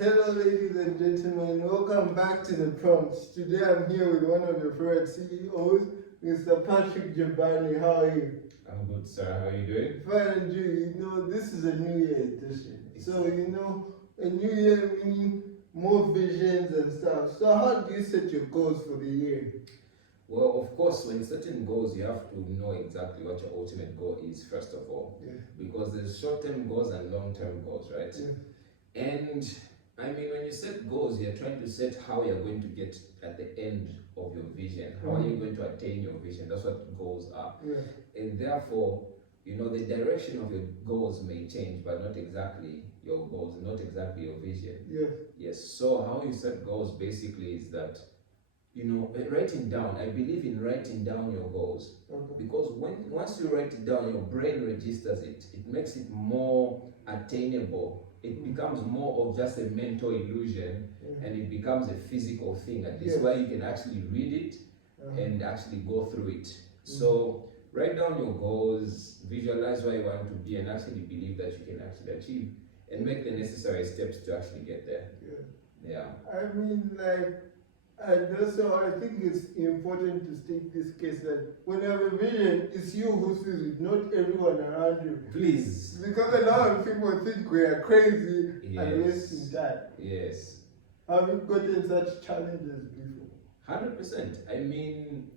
Hello, ladies and gentlemen. Welcome back to the prompts. Today I'm here with one of your favorite CEOs, Mr. Patrick Jabani. How are you? I'm good, sir. How are you doing? Fine, and you. This is a New Year edition. So, a New Year meaning more visions and stuff. So, how do you set your goals for the year? Well, of course, when setting goals, you have to know exactly what your ultimate goal is, first of all. Yeah. Because there's short-term goals and long-term goals, right? Yeah. And I mean, when you set goals, you're trying to set how you're going to get at the end of your vision. How are you going to attain your vision? That's what goals are. Yeah. And therefore, the direction of your goals may change, but not exactly your goals, not exactly your vision. Yes. Yes. So how you set goals basically is that, writing down. I believe in writing down your goals. Okay. Because once you write it down, your brain registers it. It makes it more attainable. It becomes more of just a mental illusion, and it becomes a physical thing. And this is why you can actually read it and actually go through it. So write down your goals, visualize where you want to be, and actually believe that you can actually achieve and make the necessary steps to actually get there. Yeah. I mean, and also I think it's important to state this case that when you have a vision, it's you who sees it, not everyone around you. Please. Because a lot of people think we are crazy and wasting time. Yes. Have you gotten such challenges before? 100%. I mean,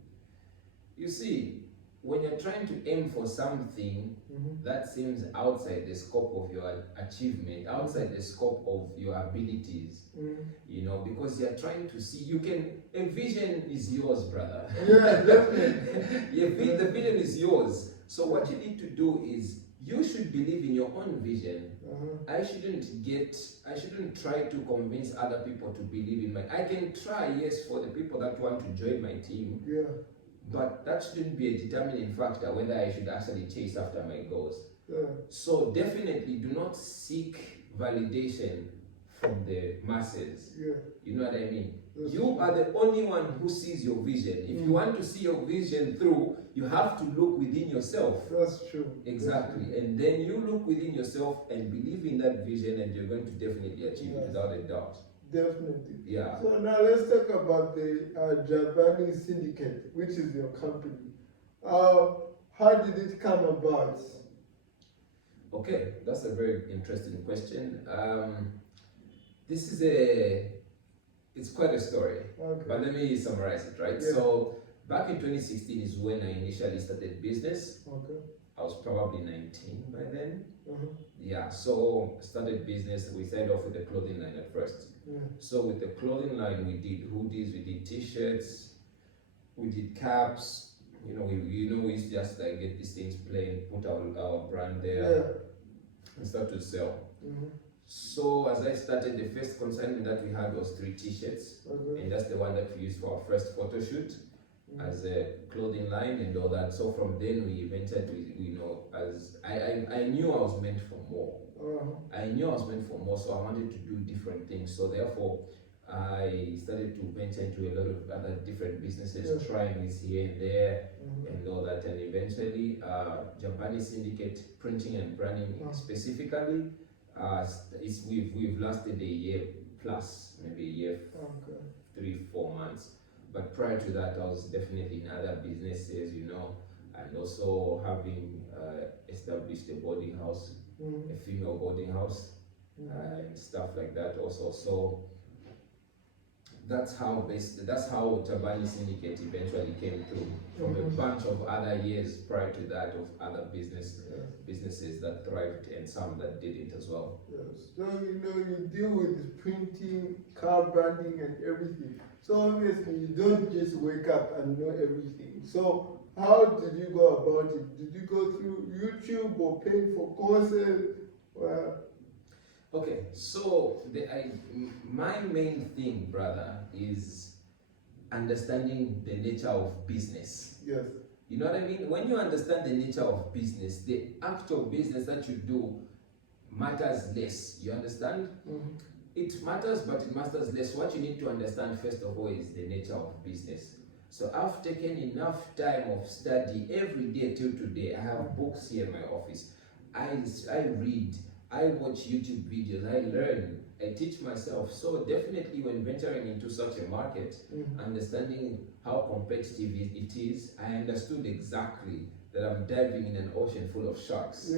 you see, when you're trying to aim for something that seems outside the scope of your achievement, outside the scope of your abilities, because you're trying to see, a vision is yours, brother. Yeah, definitely. The vision is yours. So what you need to do is, you should believe in your own vision. I shouldn't try to convince other people to believe in I can try, yes, for the people that want to join my team. Yeah. But that shouldn't be a determining factor whether I should actually chase after my goals. Yeah. So definitely do not seek validation from the masses. Yeah. You know what I mean? You are the only one who sees your vision. If you want to see your vision through, you have to look within yourself. That's true. Exactly. That's true. And then you look within yourself and believe in that vision, and you're going to definitely achieve it without a doubt. Definitely. Yeah. So now let's talk about the Jabani Syndicate, which is your company. How did it come about? Okay, that's a very interesting question. It's quite a story, but let me summarize it, right? Yeah. So back in 2016 is when I initially started business. Okay. I was probably 19 by then. Yeah, so started business. We started off with the clothing line at first. So with the clothing line, we did hoodies, we did t-shirts, we did caps. We used to just get these things plain, put our brand there, and start to sell. So as I started, the first consignment that we had was 3 t-shirts, and that's the one that we used for our first photo shoot as a clothing line and all that. So from then we ventured as I knew I was meant for more. I knew I was meant for more, so I wanted to do different things. So therefore, I started to venture into a lot of other different businesses, trying this here and there, and all that. And eventually, Jabani Syndicate Printing and Branding specifically, we've lasted a year plus, maybe a year, 3-4 months. But prior to that, I was definitely in other businesses, and also having established a boarding house, a female boarding house, and stuff like that also. So that's how Jabani Syndicate eventually came through, from a bunch of other years prior to that of other businesses that thrived and some that didn't as well. Yes. So you deal with printing, car branding, and everything. So obviously you don't just wake up and know everything. So how did you go about it? Did you go through YouTube or pay for courses? Okay, so my main thing, brother, is understanding the nature of business. Yes. You know what I mean? When you understand the nature of business, the actual business that you do matters less. You understand? It matters, but it matters less. What you need to understand, first of all, is the nature of business. So I've taken enough time of study every day till today. I have books here in my office. I read, I watch YouTube videos, I learn, I teach myself. So definitely when venturing into such a market, understanding how competitive it is, I understood exactly that I'm diving in an ocean full of sharks.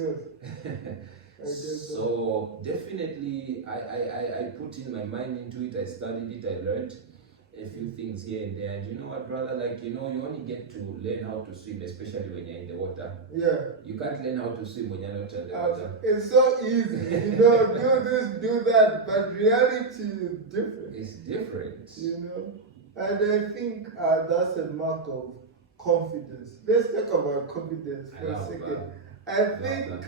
Yes. So definitely I put in my mind into it, I studied it, I learned a few things here and there. And you know what, brother, like, you know, you only get to learn how to swim, especially when you're in the water. Yeah. You can't learn how to swim when you're not in the water. It's so easy, you know, do this, do that, but reality is different. It's different. You know, and I think that's a mark of confidence. Let's talk about confidence for a second. I think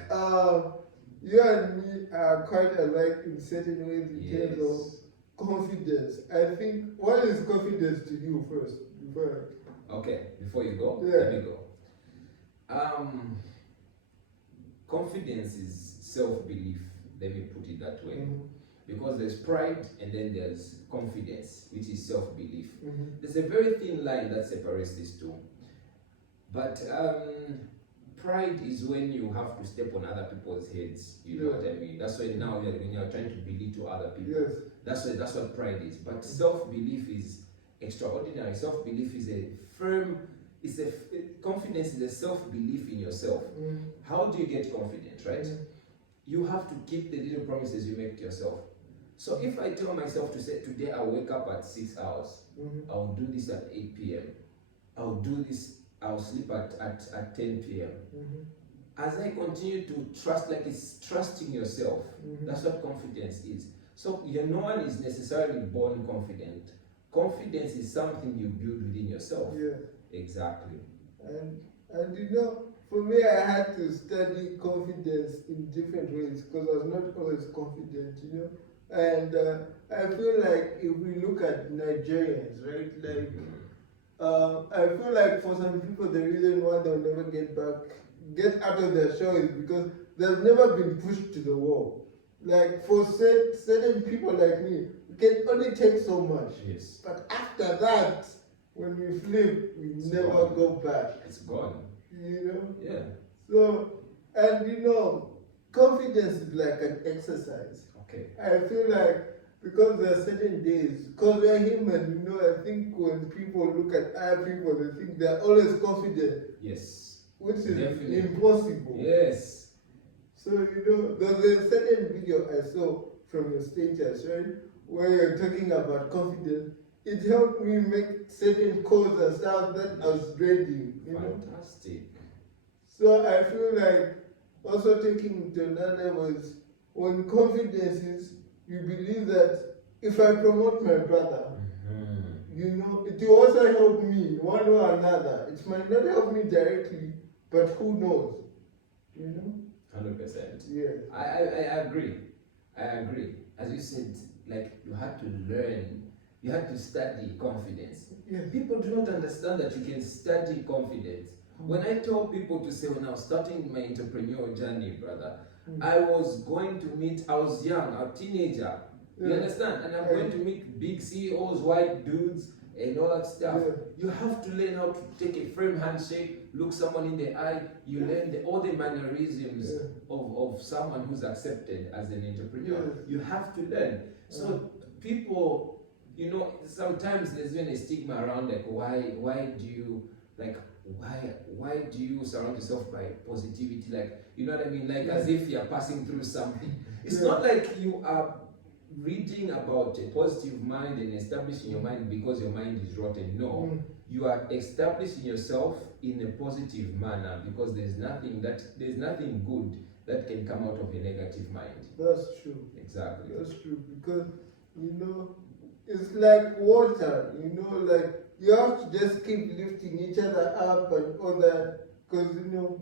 you and me are quite alike in certain ways in terms of confidence. I think, what is confidence to you first? Before you go, let me go. Confidence is self-belief, let me put it that way. Because there's pride and then there's confidence, which is self-belief. There's a very thin line that separates these two. But pride is when you have to step on other people's heads, you know what I mean? That's why now when you're trying to belittle other people. That's what pride is. But self-belief is extraordinary. Self-belief is a firm, confidence is a self-belief in yourself. How do you get confident, right? You have to keep the little promises you make to yourself. So if I tell myself to say, today I'll wake up at 6 hours, I'll do this at 8 p.m. I'll do this, I'll sleep at 10 p.m. As I continue to trust, like it's trusting yourself, that's what confidence is. So no one is necessarily born confident. Confidence is something you build within yourself. Exactly. And you know, for me, I had to study confidence in different ways because I was not always confident, you know. And I feel like if we look at Nigerians, right, like, I feel like for some people the reason why they'll never get out of their shell is because they've never been pushed to the wall. Like for certain people like me, we can only take so much. But after that, when we flip, we never go back. It's gone. You know? So, and you know, confidence is like an exercise. I feel like because there are certain days, because we're human, you know, I think when people look at other people, they think they're always confident. Which is impossible. So, you know, there's a certain video I saw from your status, right, where you're talking about confidence. It helped me make certain calls and stuff that I was ready. Fantastic. So I feel like also taking to another level is when confidence is, you believe that if I promote my brother, you know, it will also help me one way or another. It might not help me directly, but who knows? You know? 100%. I agree. As you said, like you had to learn, you had to study confidence. People do not understand that you can study confidence. When I tell people to say, when I was starting my entrepreneurial journey, brother, I was young, a teenager. You understand? And I'm going to meet big CEOs, white dudes, and all that stuff. You have to learn how to take a firm handshake, look someone in the eye. You learn all the mannerisms of someone who's accepted as an entrepreneur. You have to learn. So people, you know, sometimes there's been a stigma around like, why do you surround yourself by positivity? Like, you know what I mean? Like as if you're passing through something. It's not like you are reading about a positive mind and establishing your mind because your mind is rotten. No, you are establishing yourself in a positive manner because there's nothing good that can come out of a negative mind. That's true. Exactly. That's true because, you know, it's like water, you know, like you have to just keep lifting each other up and all that because, you know,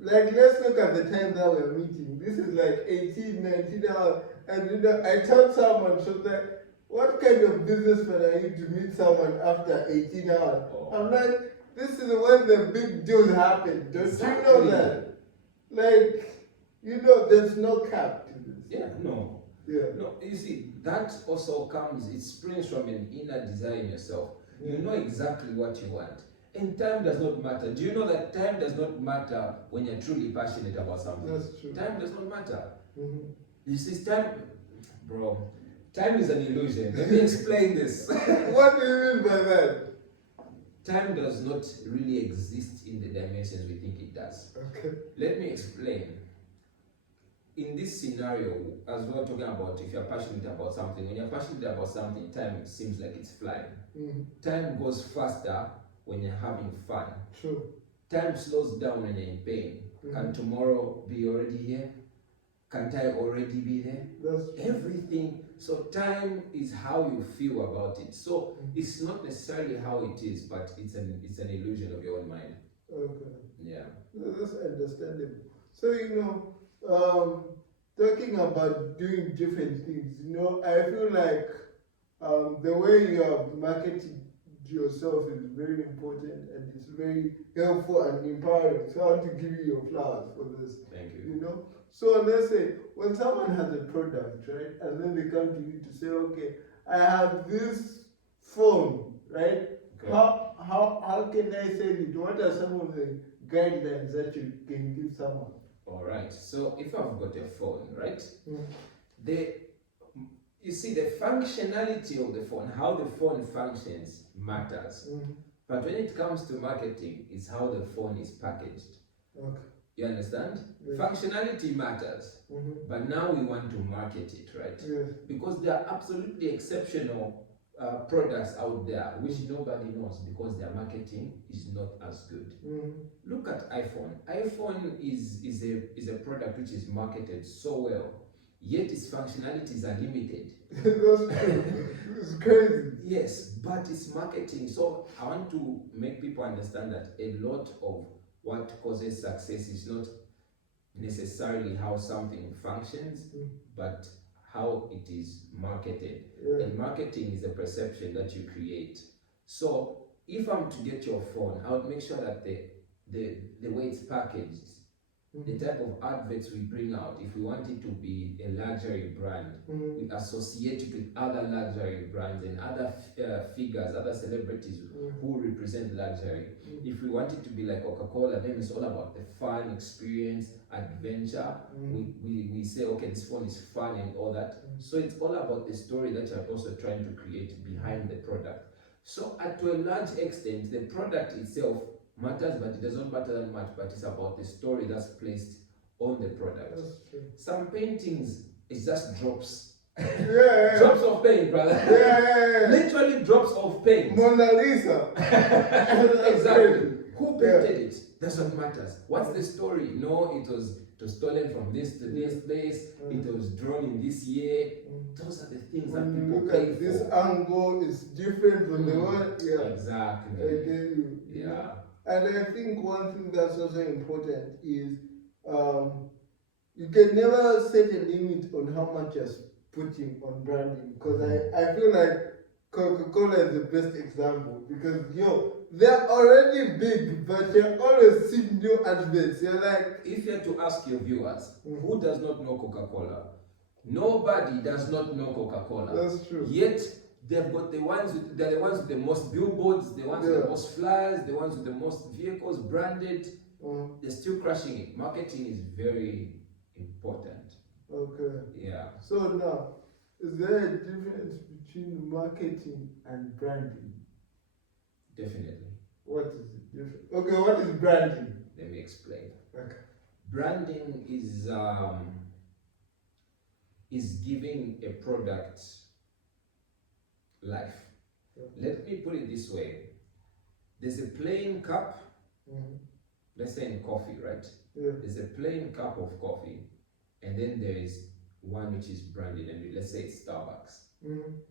like let's look at the time that we're meeting. This is like 18, 19 hours. And you know, I told someone, so that, what kind of businessman are you to meet someone after 18 hours? I'm like, this is when the big deals happen. Don't you know that? Like, you know, there's no cap to this. No, you see, that also comes, it springs from an inner desire in yourself. You know exactly what you want. And time does not matter. Do you know that time does not matter when you're truly passionate about something? That's true. Time does not matter. Mm-hmm. You see, time is an illusion. Let me explain this. What do you mean by that? Time does not really exist in the dimensions we think it does. Okay. Let me explain. In this scenario, as we're talking about, if you're passionate about something, when you're passionate about something, time seems like it's flying. Mm-hmm. Time goes faster when you're having fun. True. Time slows down when you're in pain. Mm-hmm. Can tomorrow be already here? Can't I already be there? That's true. Everything. So time is how you feel about it. So it's not necessarily how it is, but it's an illusion of your own mind. Okay. Yeah. That's understandable. So, talking about doing different things, I feel like the way you have marketed yourself is very important and it's very helpful and empowering. So I want to give you your flowers for this. Thank you. So let's say when someone has a product, right, and then they come to you to say, okay, I have this phone, right? Okay. How can I sell it? What are some of the guidelines that you can give someone? All right. So if I've got a phone, right? Mm. You see the functionality of the phone, how the phone functions matters. Mm. But when it comes to marketing, it's how the phone is packaged. Okay. You understand? Yes. Functionality matters, but now we want to market it, right? Yes. Because there are absolutely exceptional products out there which nobody knows because their marketing is not as good. Look at iPhone. iPhone is a product which is marketed so well, yet its functionalities are limited. That's true. It's crazy. Yes, but it's marketing. So I want to make people understand that a lot of what causes success is not necessarily how something functions, but how it is marketed. Yeah. And marketing is a perception that you create. So if I'm to get your phone, I would make sure that the way it's packaged, the type of adverts we bring out, if we want it to be a luxury brand, we associate it with other luxury brands and other figures, other celebrities who represent luxury. If we want it to be like Coca-Cola, then it's all about the fun experience, adventure. We say, okay, this phone is fun and all that. So it's all about the story that you're also trying to create behind the product. So to a large extent, the product itself matters, but it does not matter that much, but it's about the story that's placed on the product. That's true. Some paintings, it's just drops. Yeah. Drops of paint, brother. Yeah. Literally drops of paint. Mona Lisa. Exactly. Who painted it? That's what matters. What's the story? No, it was stolen from this to this place. It was drawn in this year. Those are the things that people look pay at this for. angle is different from the one. Yeah. Exactly. I get you. Yeah. And I think one thing that's also important is you can never set a limit on how much you're putting on branding, because I feel like Coca-Cola is the best example, because they're already big, but you're always seeing new adverts. You're like, if you had to ask your viewers, who does not know Coca-Cola? Nobody does not know Coca-Cola. That's true. Yet they've got they're the ones with the most billboards, the ones with the most flyers, the ones with the most vehicles branded. They're still crushing it. Marketing is very important. Okay. Yeah. So now, is there a difference between marketing and branding? Definitely. What is the difference? Okay, what is branding? Let me explain. Okay. Branding is giving a product life. Let me put it this way. There's a plain cup, let's say in coffee, right? Yeah. There's a plain cup of coffee, and then there is one which is branded, and let's say it's Starbucks.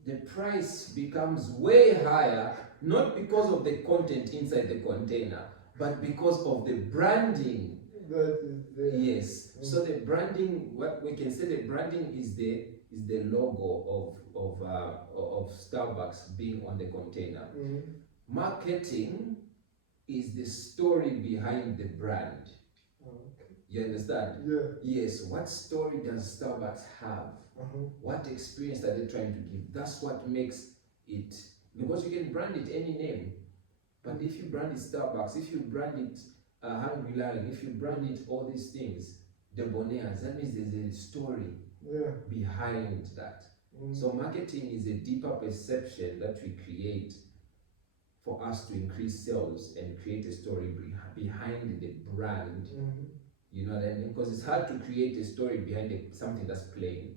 The price becomes way higher, not because of the content inside the container, but because of the branding. That is there. Yes. So the branding, what we can say, the branding is the logo of Starbucks being on the container. Marketing is the story behind the brand. Okay. You understand? Yeah. Yes. What story does Starbucks have? What experience are they trying to give? That's what makes it, because you can brand it any name, But if you brand it Starbucks, if you brand it Hungry Lion, if you brand it all these things, debonaires, that means there's a story behind that. So marketing is a deeper perception that we create for us to increase sales and create a story behind the brand. You know what I mean? Because it's hard to create a story behind something that's plain.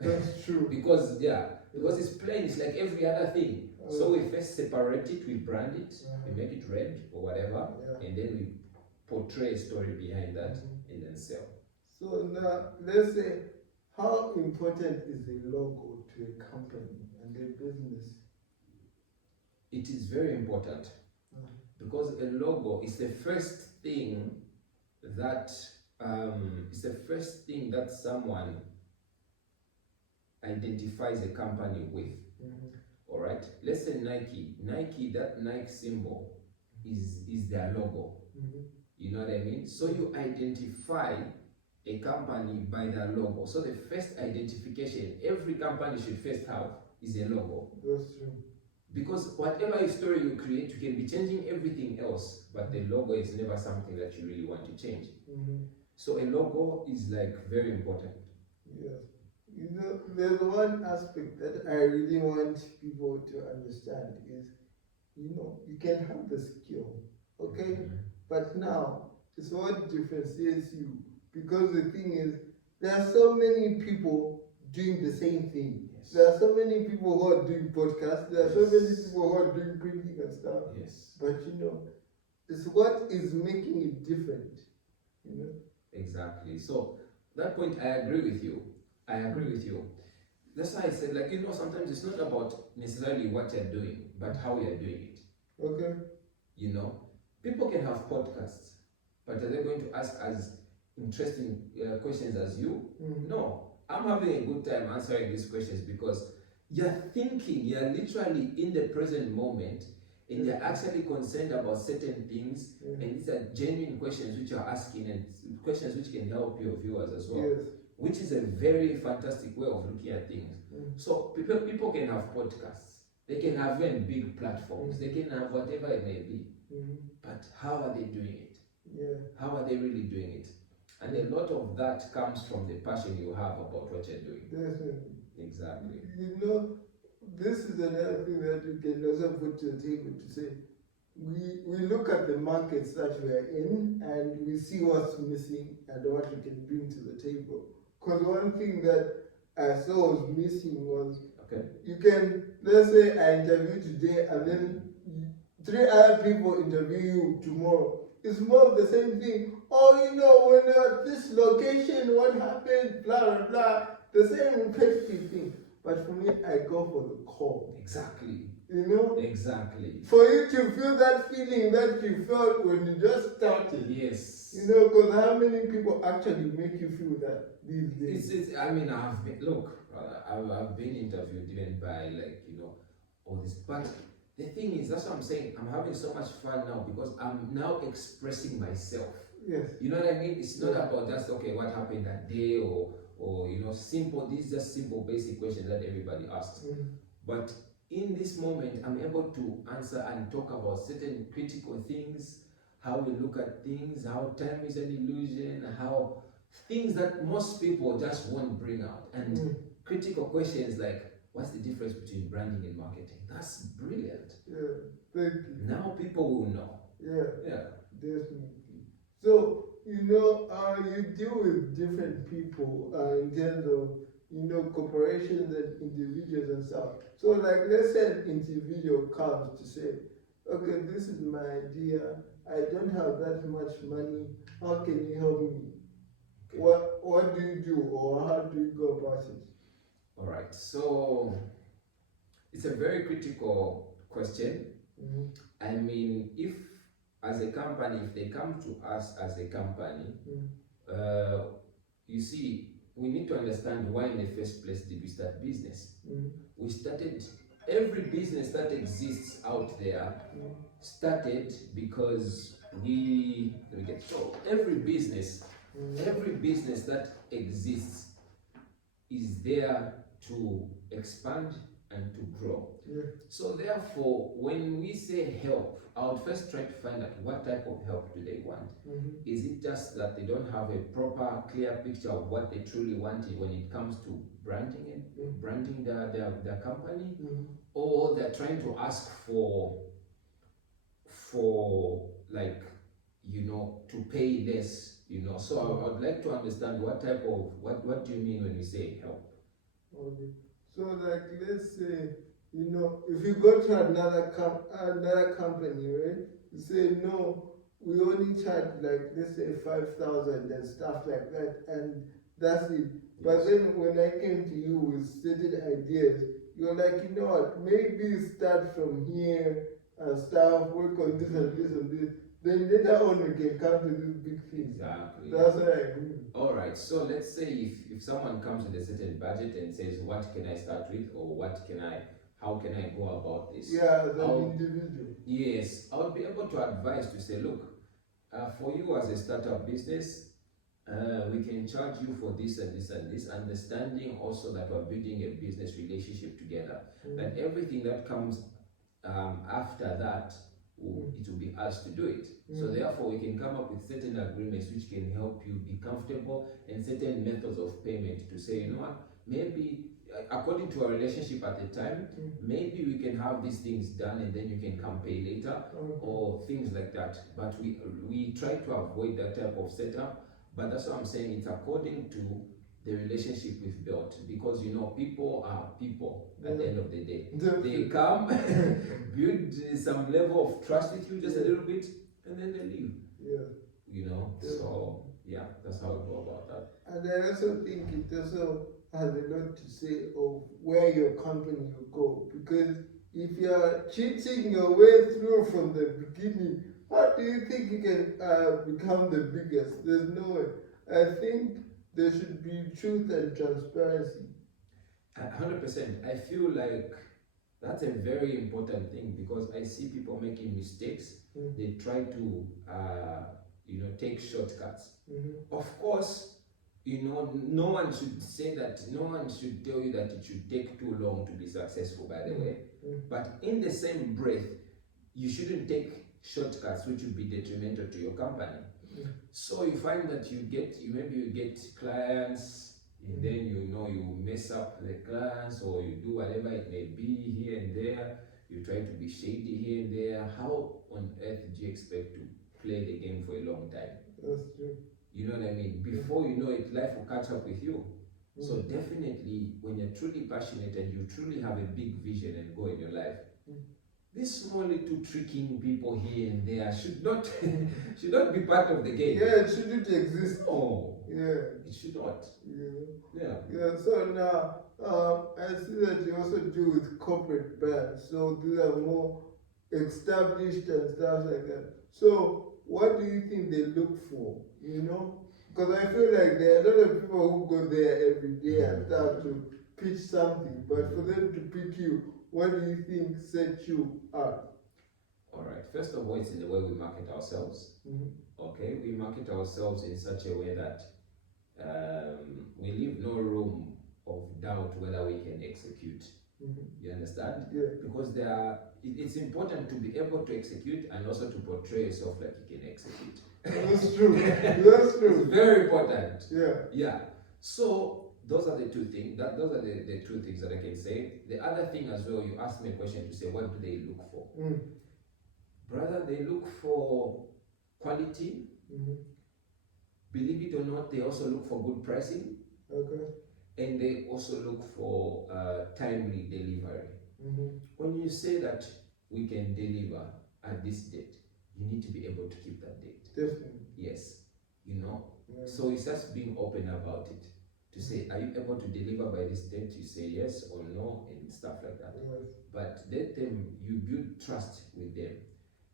That's true. because it's plain, it's like every other thing. So we first separate it, we brand it, we make it red or whatever, and then we portray a story behind that and then sell. So now, let's say, how important is a logo to a company and a business? It is very important because a logo is the first thing that someone identifies a company with. All right. Let's say Nike. That Nike symbol is their logo. You know what I mean? So you identify a company by their logo. So the first identification every company should first have is a logo. That's true. Because whatever story you create, you can be changing everything else, but the logo is never something that you really want to change. So a logo is like very important. Yes. You know, there's one aspect that I really want people to understand is, you know, you can have the skill, okay? But now, it's what differentiates you. Because the thing is, there are so many people doing the same thing. There are so many people who are doing podcasts. There are so many people who are doing printing and stuff. But you know, it's what is making it different. You know? Exactly. So that point, I agree with you. That's why I said, like, you know, sometimes it's not about necessarily what you're doing, but how you're doing it. Okay. You know, people can have podcasts, but are they going to ask as interesting questions as you? No. I'm having a good time answering these questions because you're thinking, you're literally in the present moment, and you're actually concerned about certain things, and these are genuine questions which you're asking, and questions which can help your viewers as well, which is a very fantastic way of looking at things. So people can have podcasts, they can have even big platforms, they can have whatever it may be, but how are they doing it? How are they really doing it? And a lot of that comes from the passion you have about what you're doing. Definitely. Exactly. You know, this is another thing that you can also put to the table to say, we look at the markets that we are in and we see what's missing and what we can bring to the table. Because one thing that I saw was missing was, you can, let's say I interview today and then 3 other people interview you tomorrow. It's more of the same thing. Oh, you know, when you're at this location, what happened, blah, blah, blah. The same repetitive thing. But for me, I go for the call. Exactly. You know? Exactly. For you to feel that feeling that you felt when you just started. Yes. You know, because how many people actually make you feel that these days? I've been interviewed even by, like, you know, all this. But the thing is, that's what I'm saying. I'm having so much fun now because I'm now expressing myself. Yes. You know what I mean? It's not about just, okay, what happened that day or you know, these just simple basic questions that everybody asks. But in this moment, I'm able to answer and talk about certain critical things, how we look at things, how time is an illusion, how things that most people just won't bring out. And critical questions like, what's the difference between branding and marketing? That's brilliant. Thank you. Now people will know. Definitely. So, you know, you deal with different people in terms of, you know, corporations and individuals and stuff. So, like, let's say an individual comes to say, okay, this is my idea. I don't have that much money. How can you help me? What do you do, or how do you go about it? All right. So, it's a very critical question. I mean, if as a company, if they come to us as a company, you see, we need to understand why in the first place did we start business. We started, every business that exists out there started because every business that exists is there to expand and to grow. Yeah. So therefore, when we say help, I would first try to find out what type of help do they want. Is it just that they don't have a proper, clear picture of what they truly wanted when it comes to branding and branding their company, or they're trying to ask for like, you know, to pay less, you know? So I would like to understand what type of, what do you mean when you say help? Okay. So like, let's say, you know, if you go to another company, right? You say, no, we only charge like, let's say 5,000 and stuff like that, and that's it. But then when I came to you with certain ideas, you're like, you know what, maybe start from here and start work on this and this and this. Then later on we can come to these big things. Exactly. That's what I mean. All right. So let's say if someone comes with a certain budget and says, what can I start with, or how can I go about this? Yeah, as an individual. Yes, I would be able to advise to say, look, for you as a startup business, we can charge you for this and this and this, understanding also that we're building a business relationship together. But everything that comes after that, it will be us to do it. So therefore, we can come up with certain agreements which can help you be comfortable, and certain methods of payment to say, you know what, maybe according to our relationship at the time, maybe we can have these things done and then you can come pay later, or things like that. But we try to avoid that type of setup. But that's what I'm saying, it's according to the relationship we've built, because you know, people are people at the end of the day. They come, build some level of trust with you just a little bit, and then they leave. You know, so yeah, that's how we go about that. And I also think it also has a lot to say of where your company will go, because if you're cheating your way through from the beginning, how do you think you can become the biggest? There's no way. I think there should be truth and transparency. 100%. I feel like that's a very important thing, because I see people making mistakes. They try to, you know, take shortcuts. Of course, you know, no one should say that, no one should tell you that it should take too long to be successful, by the way. But in the same breath, you shouldn't take shortcuts which would be detrimental to your company. So you find that maybe you get clients, and then you know you mess up the clients, or you do whatever it may be here and there. You try to be shady here and there. How on earth do you expect to play the game for a long time? That's true. You know what I mean? Before you know it, life will catch up with you. So definitely, when you're truly passionate and you truly have a big vision and goal in your life, these small little tricking people here and there should not be part of the game. Yeah, it shouldn't exist. No. Yeah. It should not. Yeah. So now, I see that you also do with corporate brands. So these are more established and stuff like that. So what do you think they look for? You know? Because I feel like there are a lot of people who go there every day and start to pitch something. But for them to pick you, what do you think sets you up? All right. First of all, it's in the way we market ourselves. Okay, we market ourselves in such a way that we leave no room of doubt whether we can execute. You understand? Yeah. Because it's important to be able to execute and also to portray yourself like you can execute. That's true. That's true. It's very important. Yeah. So those are the two things. Those are the two things that I can say. The other thing as well, you asked me a question to say, what do they look for? Brother, they look for quality. Believe it or not, they also look for good pricing. Okay. And they also look for timely delivery. When you say that we can deliver at this date, you need to be able to keep that date. Definitely. Yes. You know? So it's just being open about it. To say, are you able to deliver by this date? You say yes or no and stuff like that. But let them, you build trust with them.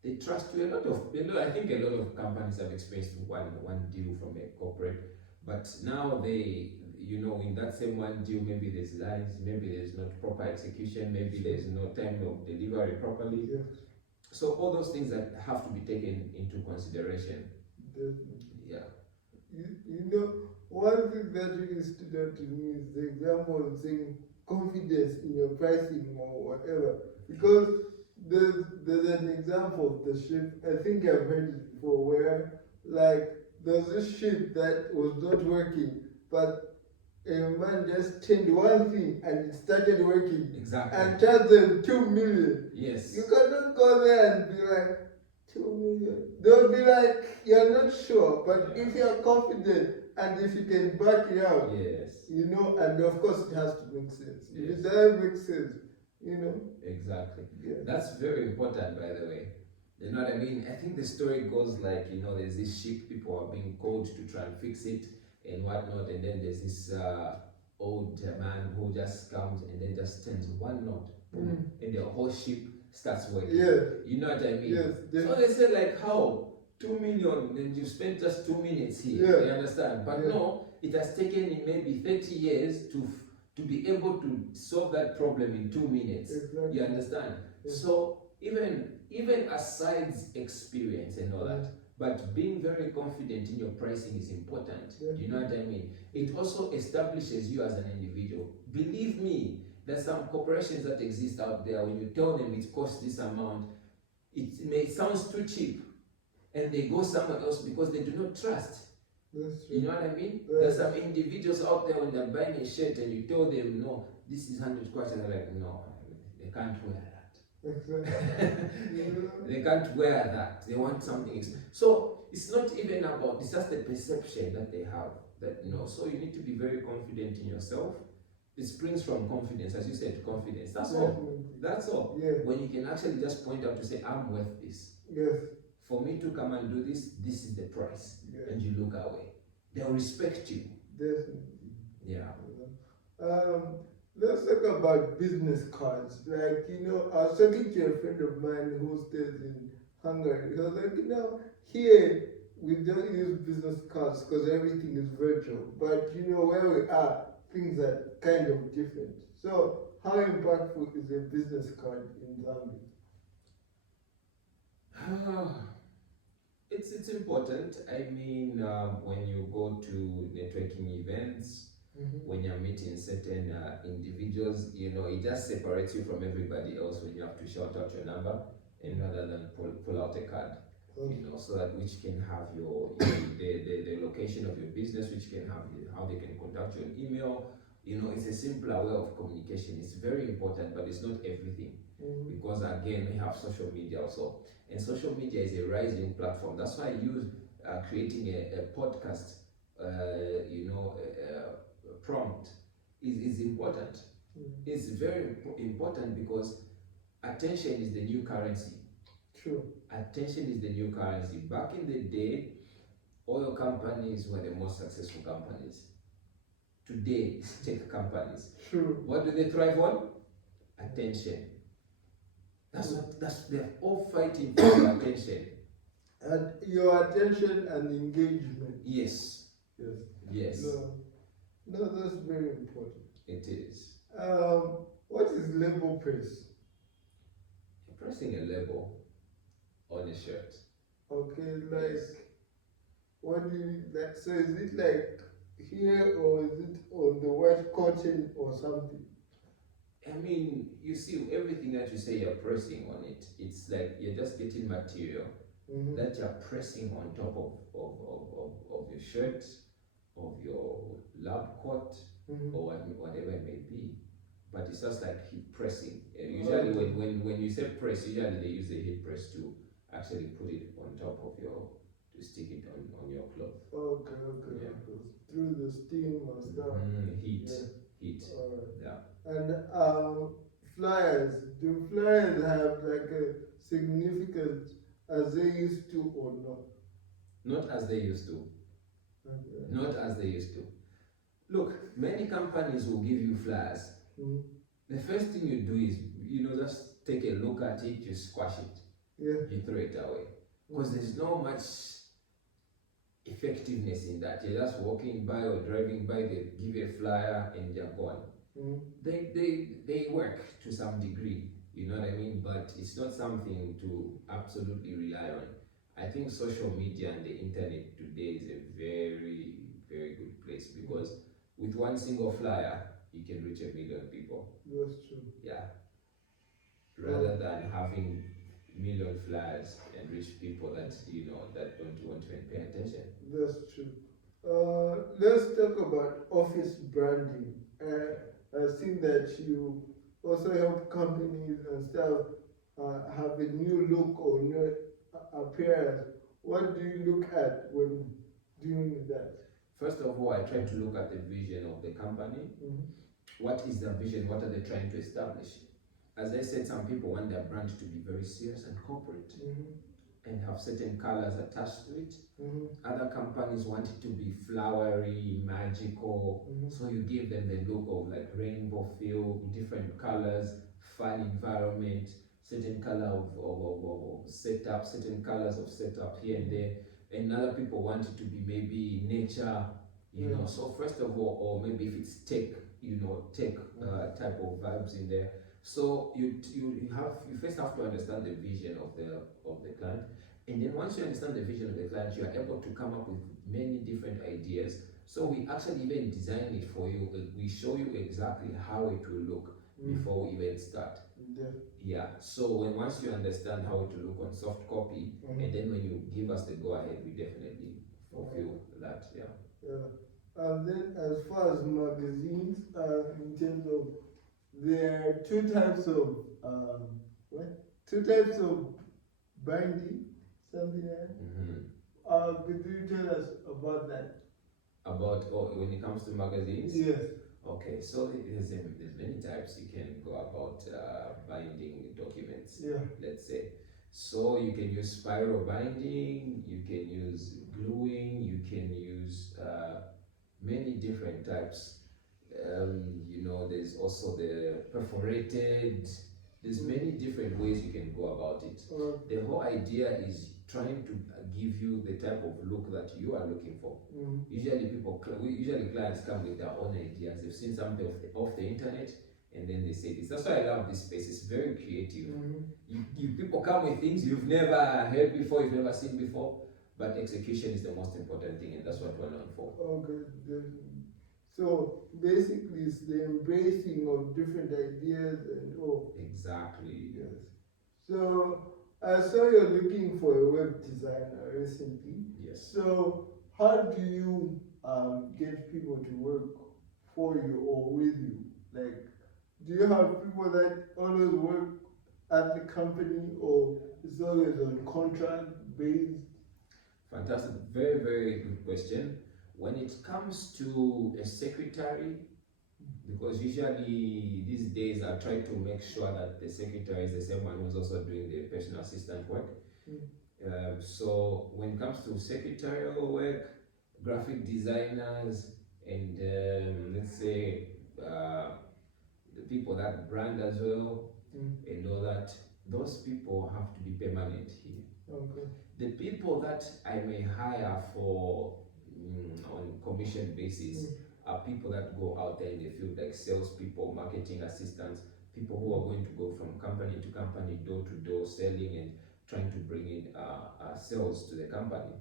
They trust you. I think a lot of companies have experienced one deal from a corporate, but now they, you know, in that same one deal, maybe there's lies, maybe there's not proper execution, maybe there's no time of delivery properly. So all those things that have to be taken into consideration. Definitely. You know, one thing that really stood out to me is the example of saying confidence in your pricing or whatever. Because there's an example of the ship, I think I've heard it before, where like there's this ship that was not working, but a man just changed one thing and it started working. Exactly. And charged them 2 million. Yes. You cannot go there and be like, 2 million. They'll be like, you're not sure, but if you're confident and if you can back it up, yes, you know, and of course it has to make sense. If yes. it doesn't make sense, you know. Exactly. Yeah. That's very important, by the way. You know what I mean? I think the story goes like, you know, there's this ship, people are being called to try and fix it and whatnot, and then there's this old man who just comes and then just turns one knot, boom, and the whole ship starts working. Yeah. You know what I mean? Yes. So they said like, how? 2 million, then you spent just 2 minutes here. Yeah. You understand? But no, it has taken maybe 30 years to be able to solve that problem in 2 minutes. Exactly. You understand? Yeah. So even aside experience and all that, but being very confident in your pricing is important. Yeah. You know what I mean? It also establishes you as an individual. Believe me, there's some corporations that exist out there. When you tell them it costs this amount, it sounds too cheap, and they go somewhere else because they do not trust. That's true. You know what I mean? Right. There's some individuals out there when they're buying a shirt and you tell them, no, this is 100 kwacha, they're like, no, they can't wear that. Exactly. They can't wear that. They want something. So it's not even about, it's just the perception that they have. That, you know, so you need to be very confident in yourself. It springs from confidence, as you said, confidence. That's all. That's all. Yeah. When you can actually just point out to say, I'm worth this. Yes. For me to come and do this, this is the price. Yes. And you look away. They'll respect you. Definitely. Yeah. Let's talk about business cards. Like, you know, I was talking to a friend of mine who stays in Hungary. He was like, you know, here we don't use business cards because everything is virtual. But, you know, where we are, things are kind of different. So, how impactful is a business card in Zambia? It's important. I mean, when you go to networking events, when you're meeting certain individuals, you know, it just separates you from everybody else when you have to shout out your number and rather than pull out a card, you know, so that which can have the location of your business, which can have how they can contact you, an email. You know, it's a simpler way of communication. It's very important, but it's not everything. Because again, we have social media also, and social media is a rising platform. That's why I use creating a podcast, you know, prompt is important. It's very important because attention is the new currency. True. Attention is the new currency. Back in the day, oil companies were the most successful companies. Today, it's tech companies. True. What do they thrive on? Attention. They're all fighting for your attention. And your attention and engagement. Yes. Yes. Yes. No, that's very important. It is. What is label press? Pressing a label on a shirt. Okay, like, what do you like? So is it like here or is it on the white cotton or something? I mean, you see, everything that you say you're pressing on it, it's like you're just getting material that you're pressing on top of your shirt, of your lab coat, or whatever it may be. But it's just like heat pressing. Usually when you say press, usually they use a heat press to actually put it on top of to stick it on your cloth. Okay. Yeah. Through the steam or stuff. Heat. All right. Yeah. And flyers. Do flyers have like a significance as they used to or not? Not as they used to. Okay. Not as they used to. Look, many companies will give you flyers. The first thing you do is, you know, just take a look at it, you squash it. Yeah. You throw it away. Because there's not much effectiveness in that. You're just walking by or driving by, they give you a flyer and they're gone. They work to some degree, you know what I mean? But it's not something to absolutely rely on. I think social media and the internet today is a very, very good place because with one single flyer, you can reach 1 million people. That's true. Yeah. Rather than having million flyers and reach people that that don't want to pay attention. That's true. Let's talk about office branding. I've seen that you also help companies and stuff have a new look or new appearance. What do you look at when doing that? First of all, I try to look at the vision of the company. What is the vision? What are they trying to establish? As I said, some people want their brand to be very serious and corporate and have certain colors attached to it. Other companies want it to be flowery, magical. So you give them the look of like rainbow feel, different colors, fun environment, certain color of setup, certain colors of setup here and there. And other people want it to be maybe nature, you know. So first of all, or maybe if it's tech, tech type of vibes in there. So you first have to understand the vision of the client, and then once you understand the vision of the client, you are able to come up with many different ideas. So we actually even design it for you. We show you exactly how it will look before we even start. Yeah. So once you understand how it will look on soft copy, and then when you give us the go ahead, we definitely fulfill that. Yeah. And then as far as magazines, in terms of, there are two types of binding, something like that. Could you tell us about that? About when it comes to magazines? Yes. Okay, so there's many types you can go about binding documents. Yeah. Let's say, so you can use spiral binding, you can use gluing, you can use many different types. There's also the perforated. There's many different ways you can go about it. The whole idea is trying to give you the type of look that you are looking for. Usually clients come with their own ideas. They've seen something off the internet, and then they say this. That's why I love this space. It's very creative. You people come with things you've never heard before, you've never seen before, but execution is the most important thing, and that's what we're known for. Okay. So basically, it's the embracing of different ideas and all. Exactly. Yes. So I saw you're looking for a web designer recently. Yes. So how do you get people to work for you or with you? Like, do you have people that always work at the company, or it's always on contract based? Fantastic. Very, very good question. When it comes to a secretary, because usually these days I try to make sure that the secretary is the same one who's also doing the personal assistant work. So when it comes to secretarial work, graphic designers, and let's say the people that brand as well, and all that, those people have to be permanent here. Okay. The people that I may hire for on commission basis are people that go out there in the field, like salespeople, marketing assistants, people who are going to go from company to company, door to door, selling and trying to bring in sales to the company.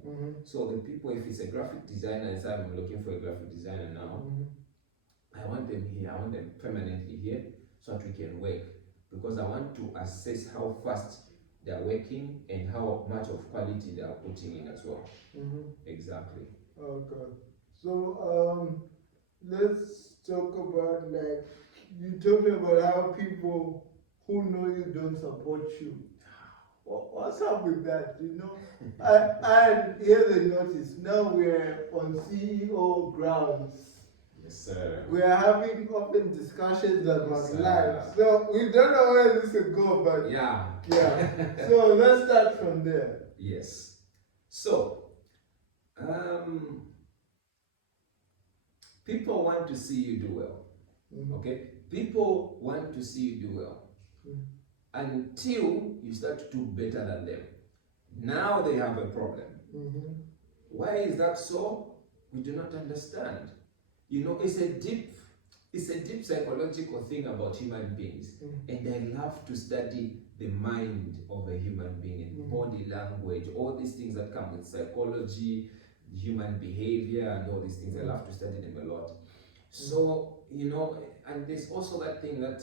So the people, if it's a graphic designer, as I'm looking for a graphic designer now, I want them here, I want them permanently here, so that we can work, because I want to assess how fast they are working and how much of quality they are putting in as well. Exactly. Okay. So let's talk about, like, you told me about how people who know you don't support you. What's up with that? And here's a notice. Now we're on CEO grounds. Yes, sir. We are having open discussions about life. Yes, So we don't know where this will go, but yeah. So let's start from there. Yes. So, people want to see you do well. Okay? People want to see you do well. Until you start to do better than them. Now they have a problem. Why is that so? We do not understand. It's a deep psychological thing about human beings. And I love to study the mind of a human being and body language, all these things that come with psychology, human behavior, and all these things. I love to study them a lot. So, and there's also that thing that,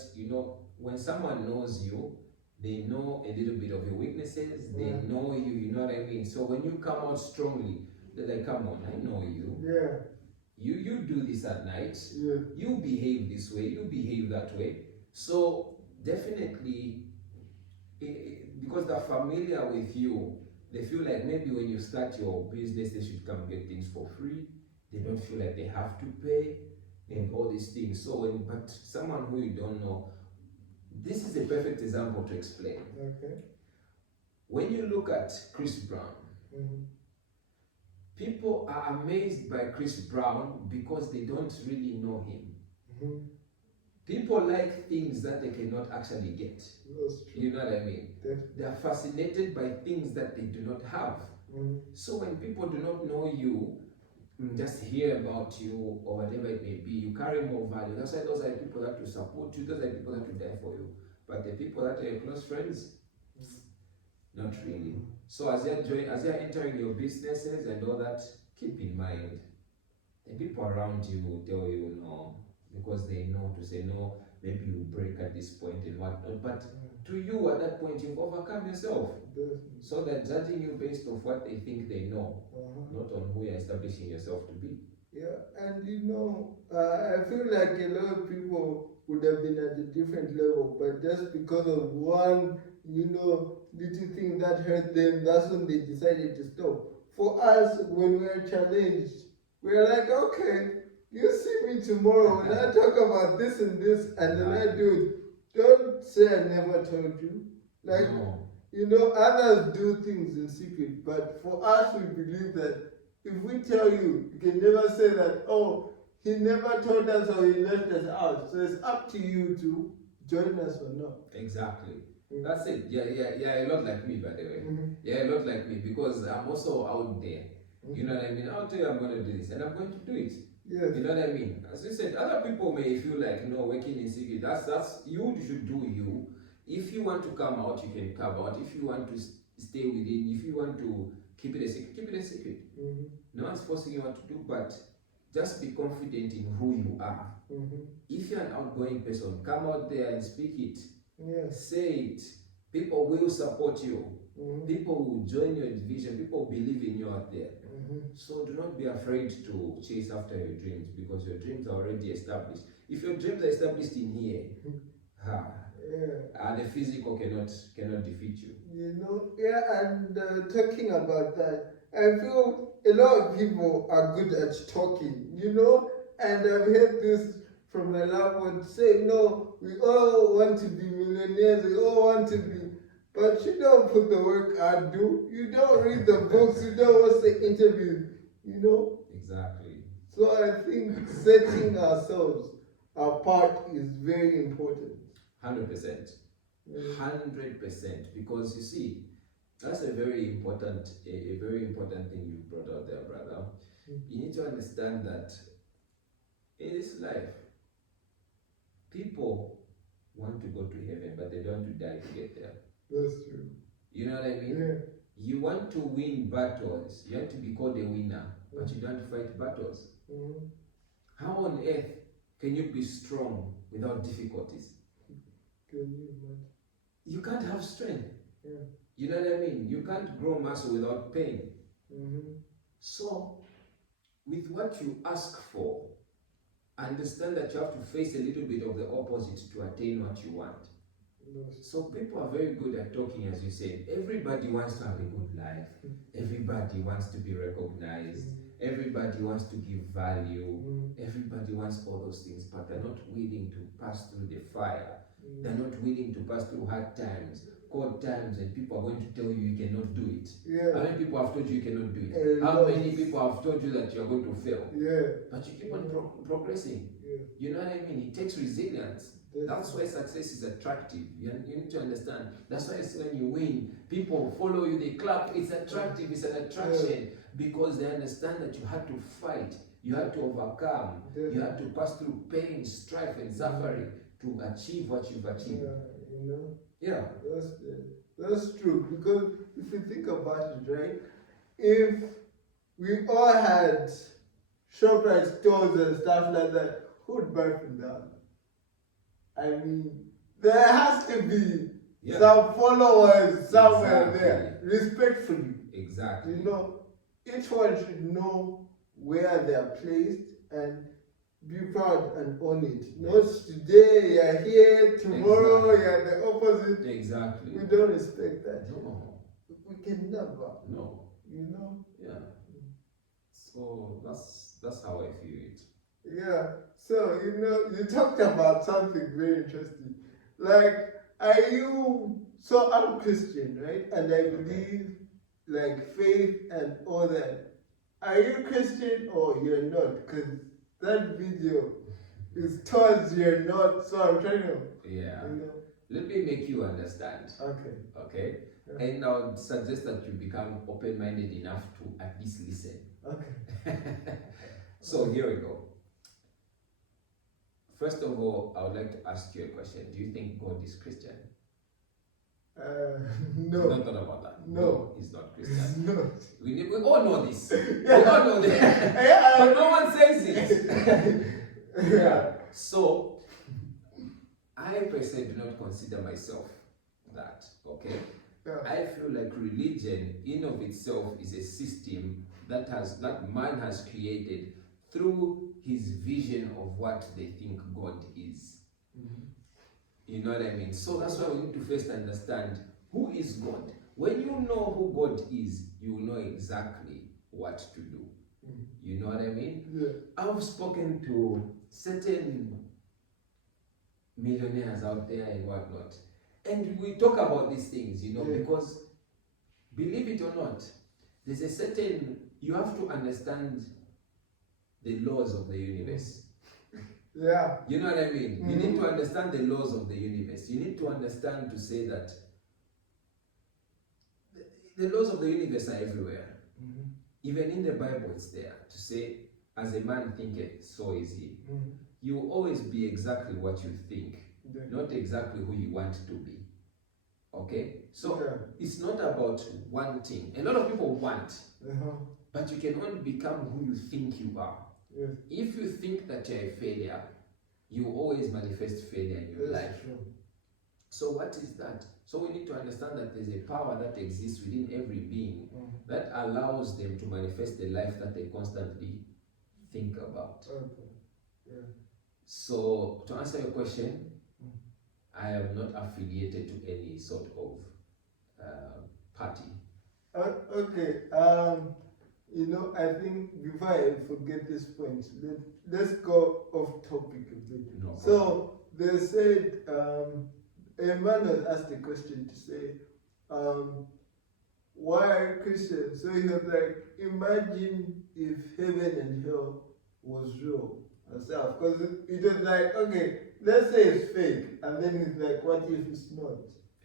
when someone knows you, they know a little bit of your weaknesses, they know you, you know what I mean? So when you come out strongly, they're like, come on, I know you. Yeah. You do this at night. Yeah. You behave this way, you behave that way. So definitely, because they're familiar with you, they feel like maybe when you start your business, they should come get things for free. They don't feel like they have to pay and all these things. So but someone who you don't know, this is a perfect example to explain. Okay. When you look at Chris Brown, people are amazed by Chris Brown because they don't really know him. People like things that they cannot actually get. That's true. You know what I mean? Definitely. They are fascinated by things that they do not have. So when people do not know you, just hear about you or whatever it may be, you carry more value. That's why those are the people that will support you, those are the people that will die for you. But the people that are your close friends, not really. So as you're entering your businesses and all that, keep in mind, the people around you will tell you no, because they know to say no, maybe you break at this point and whatnot. But to you at that point, you've overcome yourself. So they're judging you based on what they think they know, not on who you're establishing yourself to be. Yeah, and I feel like a lot of people would have been at a different level, but just because of one, little thing that hurt them, that's when they decided to stop. For us, when we are challenged, we're like, okay, you see me tomorrow when I talk about this and this, and then I do it. Don't say I never told you. Like, others do things in secret, but for us, we believe that if we tell you, you can never say that, oh, he never told us or he left us out. So it's up to you to join us or not. Exactly. That's it. Yeah, a lot like me, by the way. Yeah, a lot like me, because I'm also out there. You know what I mean? I'll tell you I'm going to do this, and I'm going to do it. Yes. You know what I mean? As you said, other people may feel like, working in secret. That's you should do you. If you want to come out, you can come out. If you want to stay within, if you want to keep it a secret, keep it a secret. No one's forcing you what to do, but just be confident in who you are. If you're an outgoing person, come out there and speak it. Say it. People will support you. People will join your vision. People believe in you out there. So do not be afraid to chase after your dreams, because your dreams are already established. If your dreams are established in here, the physical cannot defeat you. And talking about that, I feel a lot of people are good at talking, and I've heard this from my loved ones say, no, we all want to be millionaires, we all want to be, but you don't put the work I do, you don't read the books, you don't watch the interviews, Exactly. So I think setting ourselves apart is very important. 100%. 100%. Because you see, that's a very important thing you brought out there, brother. You need to understand that in this life, people want to go to heaven, but they don't want to die to get there. That's true. You know what I mean? Yeah. You want to win battles. You want to be called a winner, but you don't fight battles. How on earth can you be strong without difficulties? Can you imagine? You can't have strength. Yeah. You know what I mean? You can't grow muscle without pain. So, with what you ask for, understand that you have to face a little bit of the opposite to attain what you want. So people are very good at talking, as you said. Everybody wants to have a good life. Everybody wants to be recognized. Everybody wants to give value. Everybody wants all those things, but they're not willing to pass through the fire. They're not willing to pass through hard times, cold times, and people are going to tell you you cannot do it. How many people have told you you cannot do it? How many people have told you that you are going to fail? But you keep on progressing. You know what I mean? It takes resilience. That's why success is attractive. You need to understand. That's why when you win, people follow you, they clap. It's attractive, it's an attraction, because they understand that you had to fight, you had to overcome, you had to pass through pain, strife, and suffering to achieve what you've achieved. That's true, because if you think about it, right, if we all had ShopRite stores and stuff like that, who would buy from the other? I mean, there has to be some followers somewhere there, respectfully. Exactly. You know, each one should know where they are placed and be proud and own it. Not today you're here, tomorrow you're the opposite. Exactly. We don't respect that. No. We can never. No. You know? Yeah. So that's how I feel it. Yeah. So, you know, you talked about something very interesting. Like, so I'm Christian, right? And I believe, like, faith and all that. Are you Christian or you're not? Because that video is towards you're not, so I'm trying to, you know. Let me make you understand. Okay? Yeah. And I would suggest that you become open-minded enough to at least listen. Okay. So here we go. First of all, I would like to ask you a question. Do you think God is Christian? No. You've not thought about that? No. He's not Christian. He's not. We all know this. We all know that. But no one says it. Yeah. So, I per se do not consider myself that, okay? Yeah. I feel like religion in of itself is a system that man has created through his vision of what they think God is. Mm-hmm. You know what I mean? So that's why we need to first understand who is God. When you know who God is, you will know exactly what to do. Mm-hmm. You know what I mean? Yeah. I've spoken to certain millionaires out there and whatnot, and we talk about these things, you know, because believe it or not, there's a certain, you have to understand the laws of the universe. Yeah. You know what I mean? Mm-hmm. You need to understand the laws of the universe. You need to understand to say that the laws of the universe are everywhere. Mm-hmm. Even in the Bible, it's there to say, as a man thinketh, so is he. Mm-hmm. You will always be exactly what you think, not exactly who you want to be. Okay? So it's not about wanting. A lot of people want, but you can only become who you think you are. Yes. If you think that you're a failure, you always manifest failure in your life. True. So what is that? So we need to understand that there's a power that exists within every being that allows them to manifest the life that they constantly think about. Okay. Yeah. So to answer your question, I am not affiliated to any sort of party. Okay. You know, I think before I forget this point, let's go off topic a bit. No so they said, a man was asked a question to say, why are Christians? So he was like, imagine if heaven and hell was real. Because it was like, okay, let's say it's fake, and then it's like, what if it's not?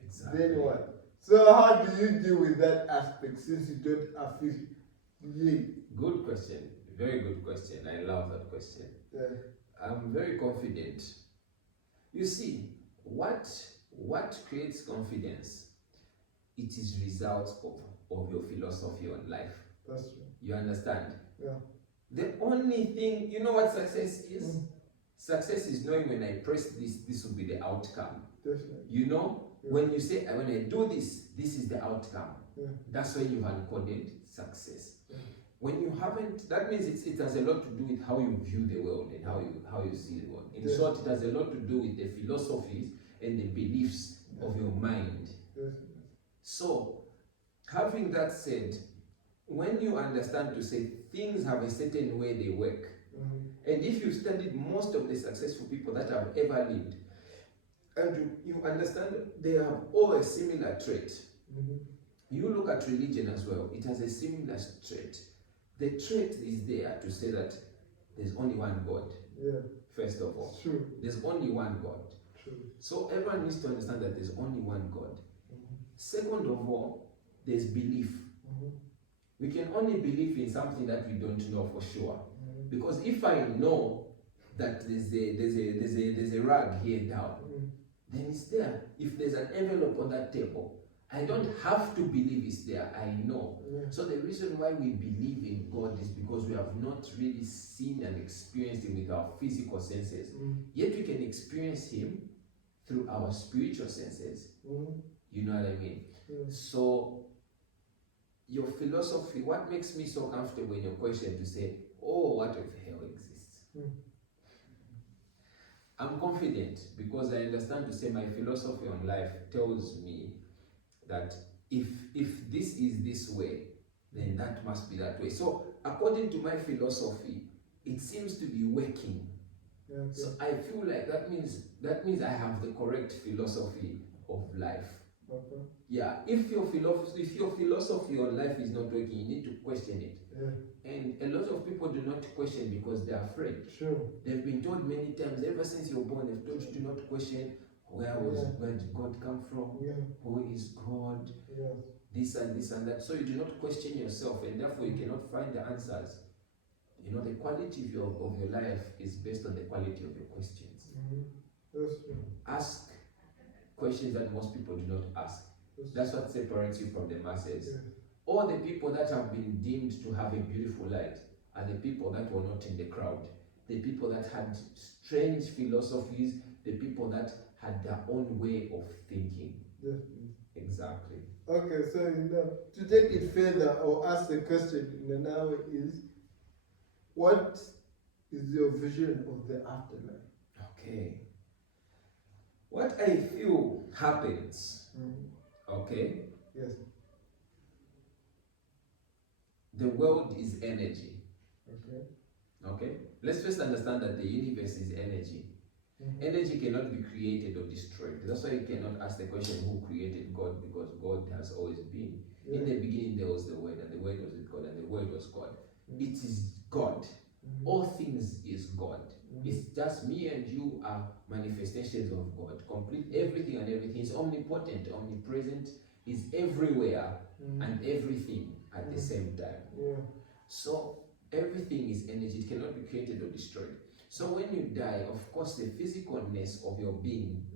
Exactly. Then what? So how do you deal with that aspect since you don't affiliate? Good question. Very good question. I love that question. Yeah. I'm very confident. You see, what creates confidence? It is results of your philosophy on life. That's true. You understand? Yeah. The only thing, you know what success is? Success is knowing when I press this will be the outcome. Definitely. You know? Yeah. When you say, when I do this is the outcome. Yeah. That's when you've encoded success. Yeah. When you haven't, that means it has a lot to do with how you view the world and how you see the world. In short, it has a lot to do with the philosophies and the beliefs of your mind. Yes. So, having that said, when you understand to say things have a certain way they work, and if you've studied most of the successful people that have ever lived, and you understand they have all a similar trait. You look at religion as well, it has a similar trait. The trait is there to say that there's only one God. Yeah. First of all. True. There's only one God. True. So everyone needs to understand that there's only one God. Second of all, there's belief. We can only believe in something that we don't know for sure. Because if I know that there's a rug here down, then it's there. If there's an envelope on that table, I don't have to believe it's there, I know. Yeah. So the reason why we believe in God is because we have not really seen and experienced Him with our physical senses. Yet we can experience Him through our spiritual senses. You know what I mean? So your philosophy, what makes me so comfortable in your question to say, oh, what if hell exists? I'm confident because I understand to say my philosophy on life tells me that if this is this way, then that must be that way. So according to my philosophy, it seems to be working. Okay. So I feel like that means I have the correct philosophy of life. Okay. Yeah, if your philosophy on life is not working, you need to question it. Yeah. And a lot of people do not question because they're afraid. Sure. They've been told many times, ever since you're born, they've told you to not question where did God come from? Yeah. Who is God? Yeah. This and that. So you do not question yourself, and therefore you cannot find the answers. You know, the quality of your life is based on the quality of your questions. That's true. Ask questions that most people do not ask. That's what separates you from the masses. Yeah. All the people that have been deemed to have a beautiful light are the people that were not in the crowd. The people that had strange philosophies, the people that had their own way of thinking. Yeah. Exactly. Okay, so to take it further or ask the question now is, what is your vision of the afterlife? Okay. What I feel happens, okay? Yes. The world is energy. Okay. Okay? Let's first understand that the universe is energy. Energy cannot be created or destroyed. That's why you cannot ask the question, who created God? Because God has always been. Yeah. In the beginning there was the Word, and the Word was with God, and the Word was God. It is God. All things is God. It's just me and you are manifestations of God. Complete everything and everything. Is omnipotent, omnipresent, is everywhere and everything at the same time. Yeah. So everything is energy. It cannot be created or destroyed. So when you die, of course, the physicalness of your being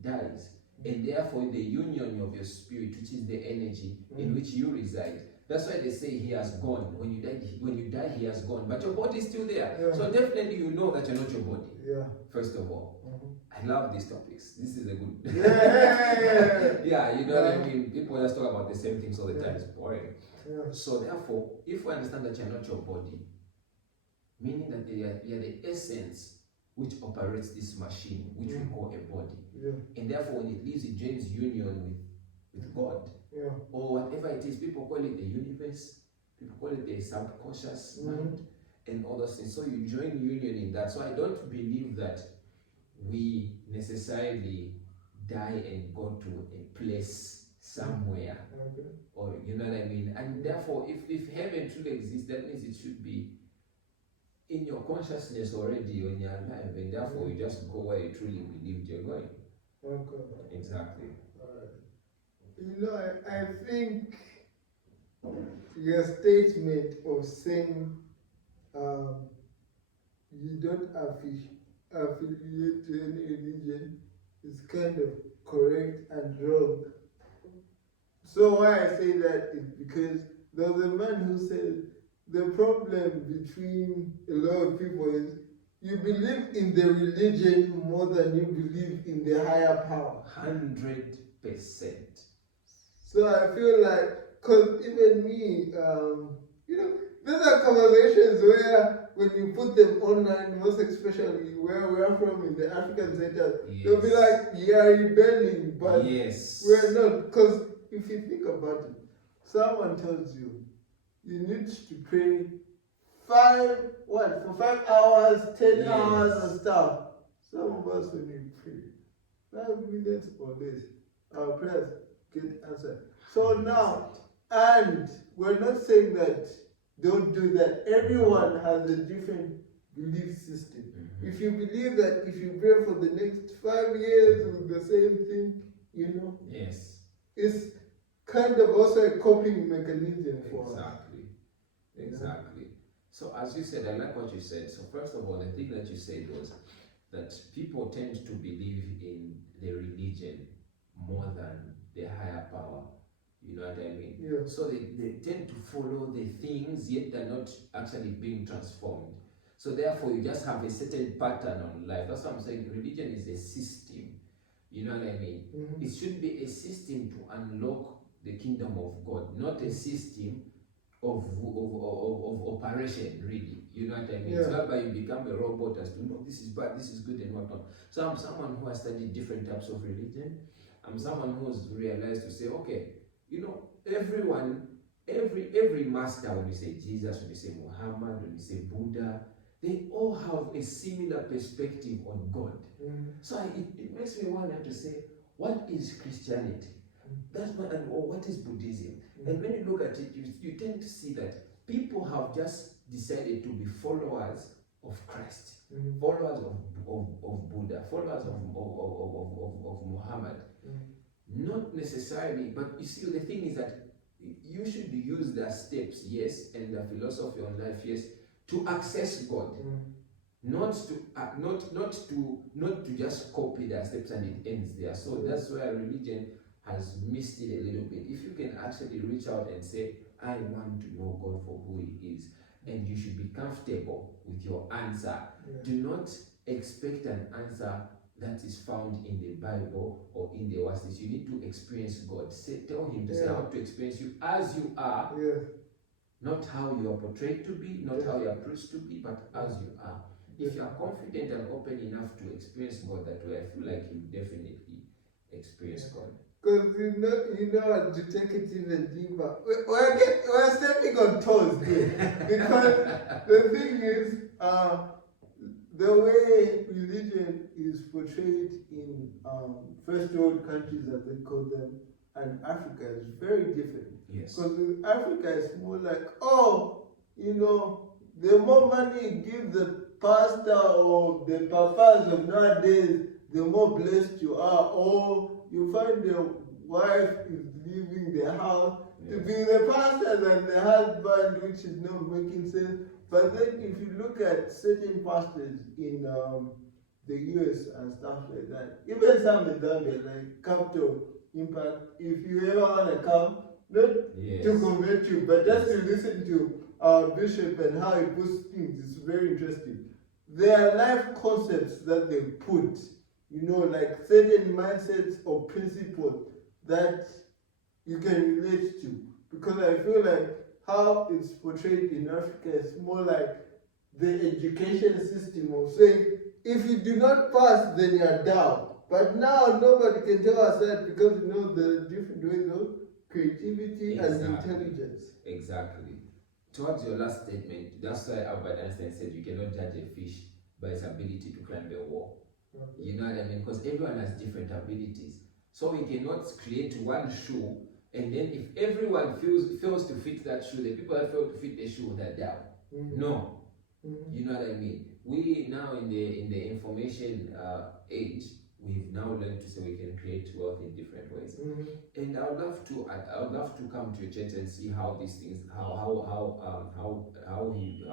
dies. And therefore the union of your spirit, which is the energy in which you reside. That's why they say he has gone. When you die, he has gone. But your body is still there. Yeah. So definitely you know that you're not your body. Yeah. First of all. I love these topics. This is a good yeah, you know what I mean? People just talk about the same things all the time. It's boring. Yeah. So therefore, if we understand that you're not your body, meaning that you are the essence which operates this machine, which we call a body. Yeah. And therefore when it leaves, it joins union with God. Yeah. Or whatever it is, people call it the universe, people call it the subconscious mind, and all those things. So you join union in that. So I don't believe that we necessarily die and go to a place somewhere. Okay. Or you know what I mean? And therefore if heaven truly exists, that means it should be in your consciousness already when you're alive, and therefore you just go where you truly believed you're going. Okay. Exactly. You know, I think your statement of saying you don't affiliate to any religion is kind of correct and wrong. So why I say that is because there was a man who said the problem between a lot of people is you believe in the religion more than you believe in the higher power. 100%. So I feel like, because even me, you know, these are conversations where when you put them online, most especially where we are from in the African center, they'll be like, you are rebelling, but we're not. Because if you think about it, someone tells you, you need to pray for 5 hours, 10 hours and stuff. Some of us, when we pray 5 minutes or less, our prayers get answered. So now, and we're not saying that don't do that. Everyone has a different belief system. If you believe that if you pray for the next 5 years with the same thing, you know, it's kind of also a coping mechanism for us. Exactly. So as you said, I like what you said. So first of all, the thing that you said was that people tend to believe in the religion more than the higher power. You know what I mean? Yeah. So they tend to follow the things, yet they're not actually being transformed. So therefore, you just have a certain pattern on life. That's what I'm saying. Religion is a system. You know what I mean? Mm-hmm. It should be a system to unlock the kingdom of God, not a system of operation, really. You know what I mean? Yeah. It's whereby you become a robot as to, no, this is bad, this is good, and whatnot. So I'm someone who has studied different types of religion. I'm someone who's realized to say, okay, you know, everyone, every master, when you say Jesus, when you say Muhammad, when you say Buddha, they all have a similar perspective on God. Mm-hmm. So it makes me wonder to say, what is Christianity? That's what, or what is Buddhism? And when you look at it, you tend to see that people have just decided to be followers of Christ, followers of Buddha, followers of Muhammad. Not necessarily, but you see, the thing is that you should use their steps, yes, and their philosophy on life, yes, to access God. Not to just copy their steps and it ends there. So that's where religion has missed it a little bit. If you can actually reach out and say, I want to know God for who He is, and you should be comfortable with your answer. Do not expect an answer that is found in the Bible or in the verses. You need to experience God. Tell Him to say, I want to experience you as you are, not how you are portrayed to be, not how you are preached to be, but as you are. If you are confident and open enough to experience God that way, I feel like you definitely experience God. Because you know, to take it even deeper, we're stepping on toes here. Because the thing is, the way religion is portrayed in first world countries, as they call them, and Africa is very different. Yes. Because in Africa, it's more like, oh, you know, the more money you give the pastor or the papas of nowadays, the more blessed you are. Or you find the wife is leaving the house to be the pastor than the husband, which is not making sense. But then if you look at certain pastors in the US and stuff like that, even some in Zambia, like Capital Impact, if you ever want to come, not to convert you, but just to listen to our bishop and how he puts things, it's very interesting. There are life concepts that they put, you know, like certain mindsets or principles that you can relate to. Because I feel like how it's portrayed in Africa is more like the education system of saying, if you do not pass, then you're down. But now nobody can tell us that because we know the different ways of creativity and intelligence. Exactly. Towards your last statement, that's why Albert Einstein said you cannot judge a fish by its ability to climb a wall. You know what I mean? Because everyone has different abilities. So we cannot create one shoe, and then if everyone fails to fit that shoe, the people that fail to fit the shoe, they're down. No. You know what I mean? We now in the information age, we've now learned to say we can create wealth in different ways. And I would love to come to your church and see how these things, how we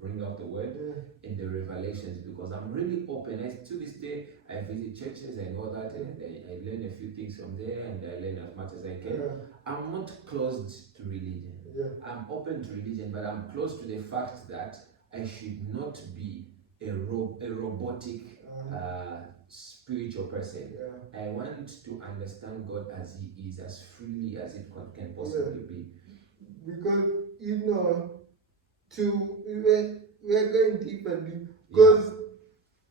bring out the word in the revelations, because I'm really open. To this day, I visit churches and all that, and I learn a few things from there, and I learn as much as I can. I'm not closed to religion. I'm open to religion, but I'm close to the fact that I should not be a robotic spiritual person. I want to understand God as He is, as freely as it can possibly be. Because, you know, we're going deeper, because,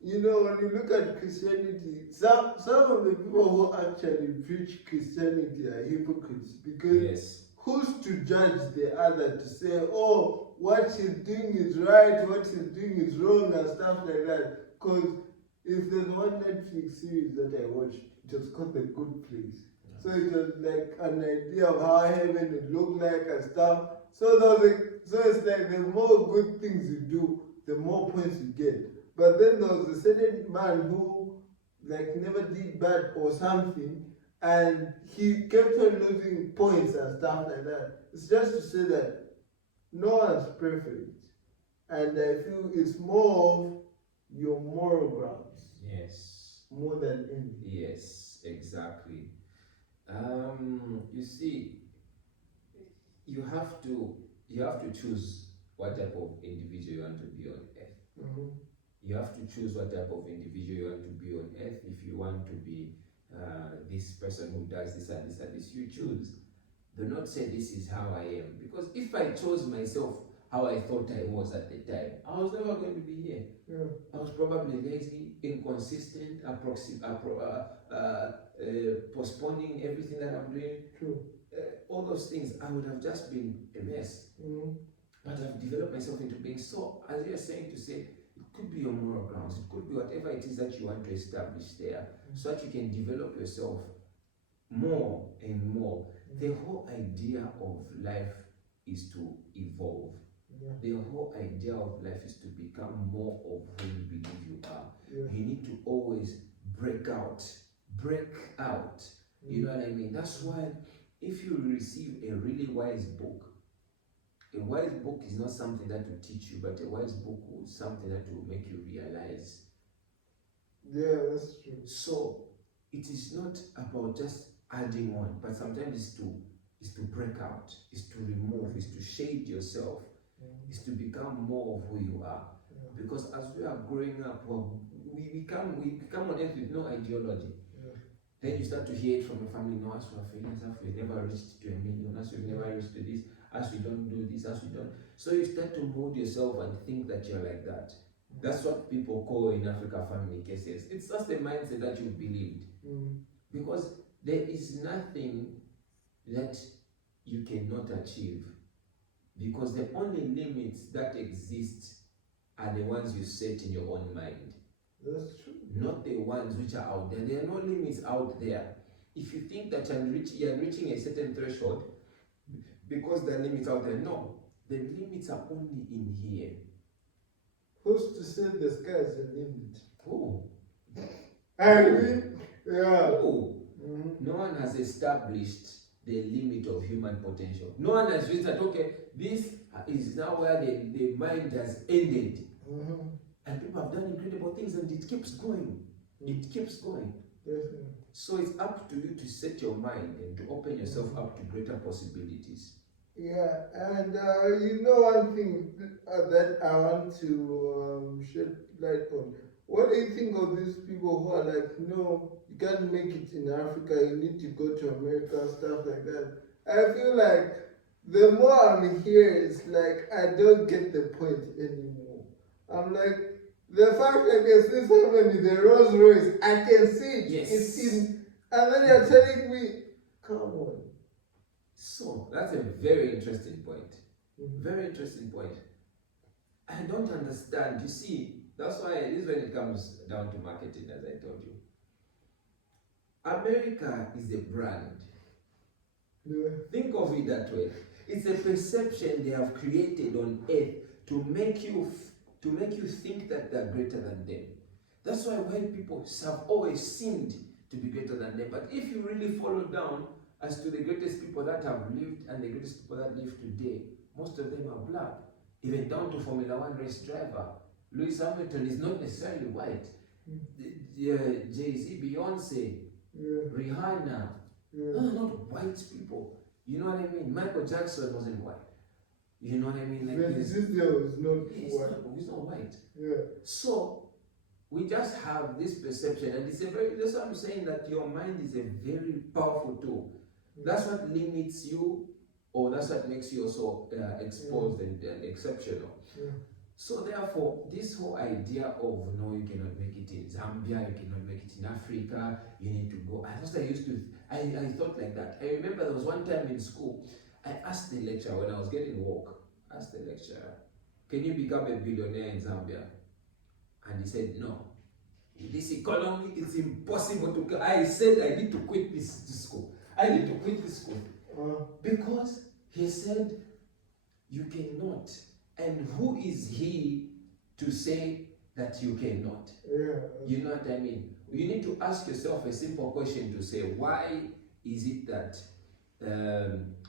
you know, when you look at Christianity, some of the people who actually preach Christianity are hypocrites, because who's to judge the other to say, oh, what he's doing is right, what he's doing is wrong, and stuff like that? Because if there's one Netflix series that I watched, it was called The Good Place. So it was like an idea of how heaven would look like and stuff. So it's like the more good things you do, the more points you get. But then there was a certain man who like never did bad or something, and he kept on losing points and stuff like that. It's just to say that no one's perfect, and I feel it's more of your moral grounds. Yes. More than anything. Yes, exactly. You see, you have to choose what type of individual you want to be on earth. You have to choose what type of individual you want to be on earth. If you want to be this person who does this and this and this, you choose. Do not say this is how I am, because if I chose myself how I thought I was at the time, I was never going to be here. I was probably lazy, inconsistent, postponing everything that I'm doing. True. All those things, I would have just been a mess. But I've developed myself into being so, as you're saying, to say, it could be your moral grounds, it could be whatever it is that you want to establish there, so that you can develop yourself more and more. The whole idea of life is to evolve. The whole idea of life is to become more of who you believe you are. You need to always break out. You know what I mean? That's why if you receive a really wise book, a wise book is not something that will teach you, but a wise book is something that will make you realize. Yeah, that's true. So it is not about just adding on, but sometimes it's to break out, it's to remove, it's to shade yourself, it's to become more of who you are. Because as we are growing up, we come on earth with no ideology. Then you start to hear it from your family, no, as for failures, as we've never reached to 1 million, as we've never reached to this, as we don't do this, as we don't. So you start to mold yourself and think that you're like that. That's what people call in Africa family cases. It's just the mindset that you believed. Because there is nothing that you cannot achieve. Because the only limits that exist are the ones you set in your own mind. That's true. Not the ones which are out there. There are no limits out there. If you think that you're reaching a certain threshold because the limits out there, no. The limits are only in here. Who's to say the sky is the limit? Who? I mean, Who? No one has established the limit of human potential. No one has reached that, okay, this is now where the mind has ended. And people have done incredible things and it keeps going. It keeps going. So it's up to you to set your mind and to open yourself up to greater possibilities. Yeah, and you know one thing that I want to shed light on. What do you think of these people who are like, no, you can't make it in Africa, you need to go to America, stuff like that? I feel like the more I'm here, it's like I don't get the point anymore. I'm like, the fact that I can see somebody in the Rolls Royce, I can see it. Yes. It's in, and then you're telling me, come on. So that's a very interesting point. Very interesting point. I don't understand. You see, that's why it is when it comes down to marketing, as I told you. America is a brand. Think of it that way. It's a perception they have created on earth to make you think that they're greater than them. That's why white people have always seemed to be greater than them. But if you really follow down as to the greatest people that have lived and the greatest people that live today, most of them are black. Even down to Formula 1 race driver. Lewis Hamilton is not necessarily white. Jay-Z, Beyonce, Rihanna, those are not white people. You know what I mean? Michael Jackson wasn't white. You know what I mean? Like this is not white. He's not white. Yeah. So we just have this perception, and that's what I'm saying, that your mind is a very powerful tool. That's what limits you, or that's what makes you also exposed and exceptional. So therefore, this whole idea of, no, you cannot make it in Zambia, you cannot make it in Africa, you need to go. I thought like that. I remember there was one time in school, I asked the lecturer when I was getting work, can you become a billionaire in Zambia? And he said, no. In this economy, it's impossible to. I said, I need to quit this school. I need to quit this school. Because he said, you cannot. And who is he to say that you cannot? You know what I mean? You need to ask yourself a simple question to say, why is it that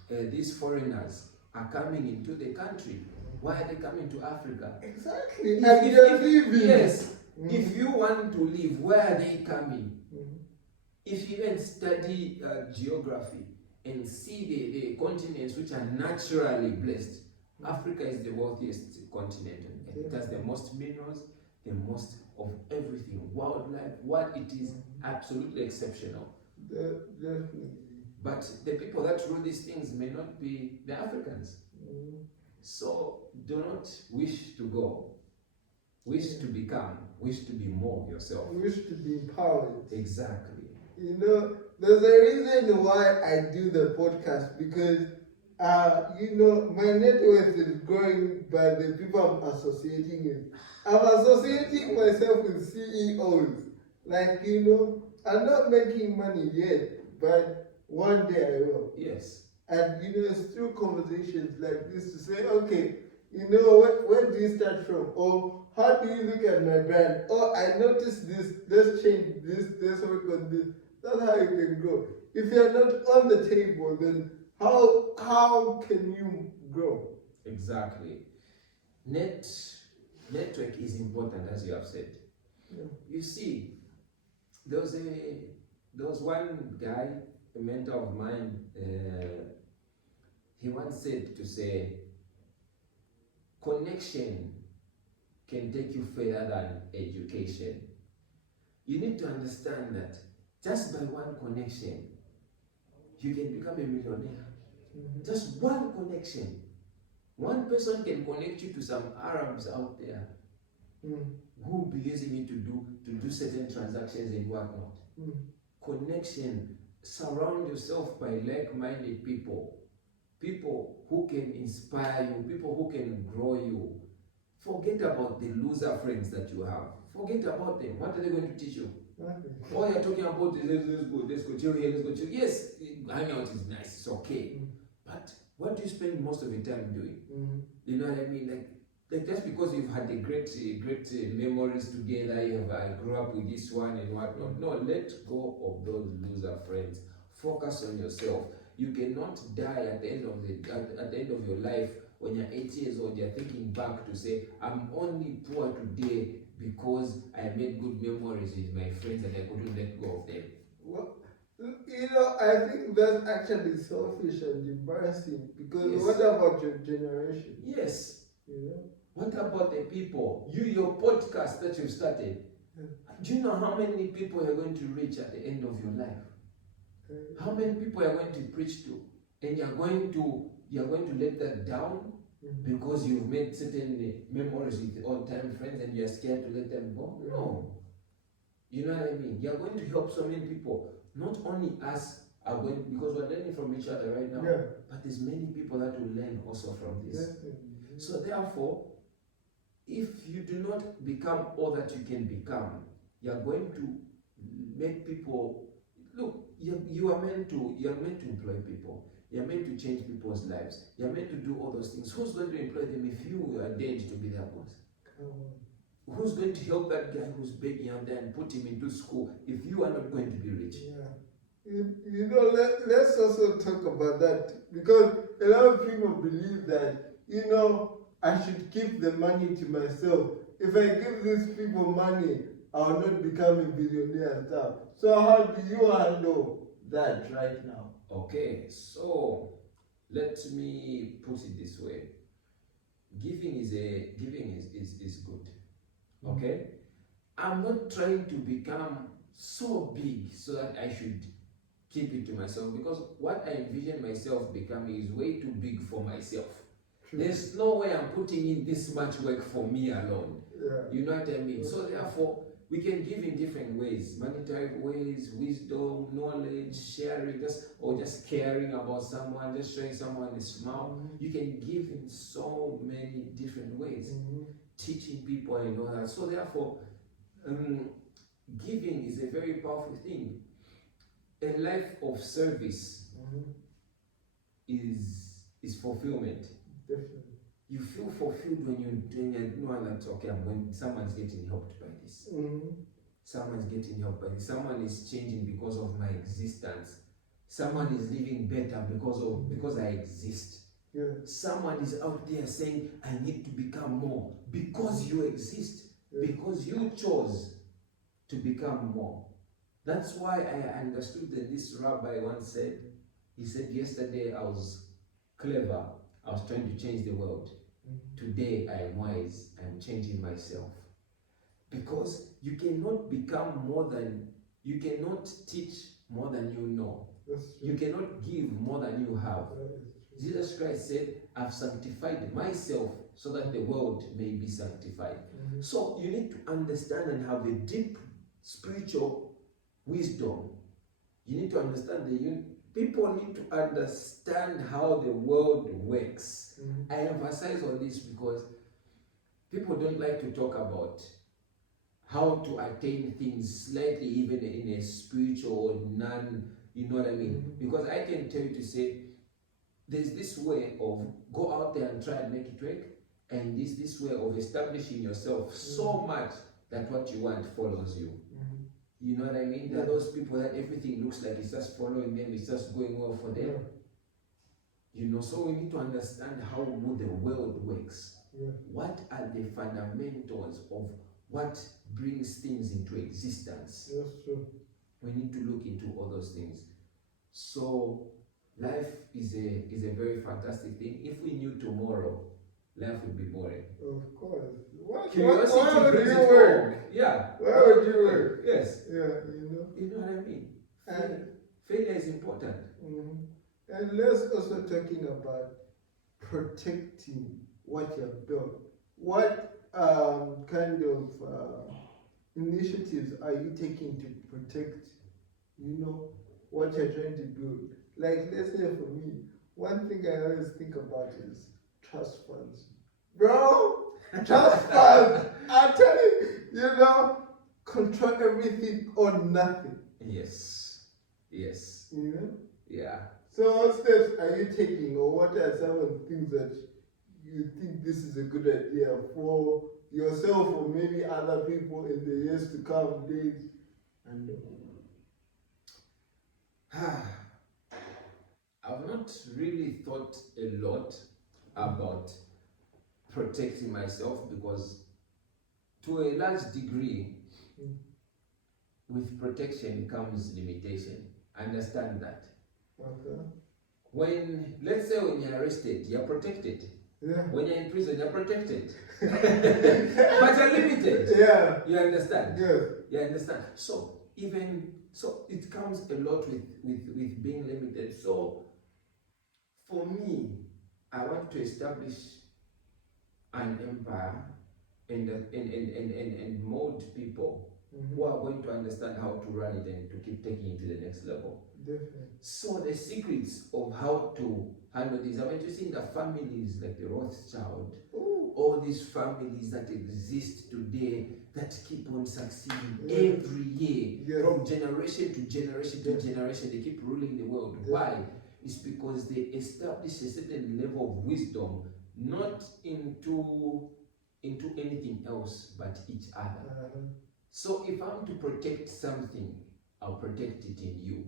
these foreigners are coming into the country? Why are they coming to Africa? Exactly. And they're leaving. Yes. If you want to leave, where are they coming? if you even study geography and see the continents which are naturally blessed, Africa is the wealthiest continent. It has the most minerals, the most of everything, wildlife. What it is absolutely exceptional. Definitely. But the people that rule these things may not be the Africans. So do not wish to go. Wish to become. Wish to be more yourself. Wish to be empowered. Exactly. You know, there's a reason why I do the podcast, because you know, my net worth is growing by the people I'm associating with. I'm associating myself with CEOs. Like, you know, I'm not making money yet, but one day I will. Yes. And, you know, it's through conversations like this to say, okay, you know, where do you start from? Or how do you look at my brand? Oh, I noticed this, let's change this, let's work on this. That's how you can grow. If you're not on the table, then how can you grow? Exactly. Network is important, as you have said. Yeah. You see, there was one guy, a mentor of mine, he once said to say, connection can take you further than education. You need to understand that just by one connection, you can become a millionaire. Just one connection. One person can connect you to some Arabs out there who will be using it to do certain transactions and whatnot. Connection. Surround yourself by like-minded people. People who can inspire you, people who can grow you. Forget about the loser friends that you have. Forget about them. What are they going to teach you? All you're talking about is let's go chill here, let's go chill. Yes, hang out is nice, it's okay. But what do you spend most of your time doing? You know what I mean? Like just because you've had a great memories together, I grew up with this one and whatnot. No, let go of those loser friends. Focus on yourself. You cannot die at the end of your life when you're 8 years old. You're thinking back to say, I'm only poor today because I made good memories with my friends and I couldn't let go of them. Well, you know, I think that's actually selfish and embarrassing, because Yes. What about your generation? Yes. You know? What about the people? Your podcast that you've started. Do you know how many people you're going to reach at the end of your life? How many people you're going to preach to? And you're going to let that down because you've made certain memories with old-time friends and you're scared to let them go? No. You know what I mean? You're going to help so many people. Not only us are going, because we're learning from each other right now, but there's many people that will learn also from this. So therefore, if you do not become all that you can become, you're going to make people look. You are meant to employ people. You're meant to change people's lives. You're meant to do all those things. Who's going to employ them if you are dead to be their boss? Who's going to help that guy who's begging out there and put him into school if you are not going to be rich? You know, let's also talk about that, because a lot of people believe that, you know, I should keep the money to myself. If I give these people money, I'll not become a billionaire and stuff. So how do you handle that right now? Okay, so let me put it this way. Giving is good. Okay? I'm not trying to become so big so that I should keep it to myself, because what I envision myself becoming is way too big for myself. There's no way I'm putting in this much work for me alone. You know what I mean? So therefore, we can give in different ways, monetary ways, wisdom, knowledge, sharing, just caring about someone, just showing someone a smile. You can give in so many different ways, teaching people and all that. So therefore, giving is a very powerful thing. A life of service is fulfillment. Definitely. You feel fulfilled when you're doing it. You know that, okay, someone's getting helped by this. Someone's getting helped by this. Someone is changing because of my existence. Someone is living better because I exist. Someone is out there saying, I need to become more because you exist. Because you chose to become more. That's why I understood that this rabbi once said, he said, yesterday I was clever, I was trying to change the world. Today I am wise, I am changing myself. Because you cannot become more than, you cannot teach more than you know. You cannot give more than you have. Jesus Christ said, I've sanctified myself so that the world may be sanctified. So you need to understand and have a deep spiritual wisdom. You need to understand people need to understand how the world works. I emphasize on this because people don't like to talk about how to attain things slightly, even in a spiritual or you know what I mean? Because I can tell you to say, there's this way of go out there and try and make it work, and this way of establishing yourself so much that what you want follows you. You know what I mean? There are those people that everything looks like it's just following them, it's just going well for them. You know, so we need to understand how the world works. What are the fundamentals of what brings things into existence? That's true. We need to look into all those things. So life is a very fantastic thing. If we knew tomorrow, life would be boring. Of course. Curiosity why brings would it you work? home. Yeah. Why would you work? Yes. Yeah, you know. You know what I mean? And failure is important. And let's also talking about protecting what you have built. What kind of initiatives are you taking to protect, what you're trying to build? Like, let's say for me, one thing I always think about is trust funds. Bro, trust funds! I tell you, control everything or nothing. Yes. Yes. Yeah. So what steps are you taking, or what are some of the things that you think this is a good idea for yourself or maybe other people in the years to come, days? And I've not really thought a lot about protecting myself because to a large degree with protection comes limitation. Understand that. Okay. Let's say when you're arrested, you're protected. Yeah. When you're in prison, you're protected. But you're limited. Yeah. You understand? Yes. You understand? So it comes a lot with being limited. So for me, I want to establish an empire and mold people who are going to understand how to run it and to keep taking it to the next level. Definitely. So the secrets of how to handle this, I mean, you see the families like the Rothschild, all these families that exist today that keep on succeeding every year, from generation to generation to generation, they keep ruling the world. Why? It's because they establish a certain level of wisdom, not into anything else but each other. So if I'm to protect something, I'll protect it in you.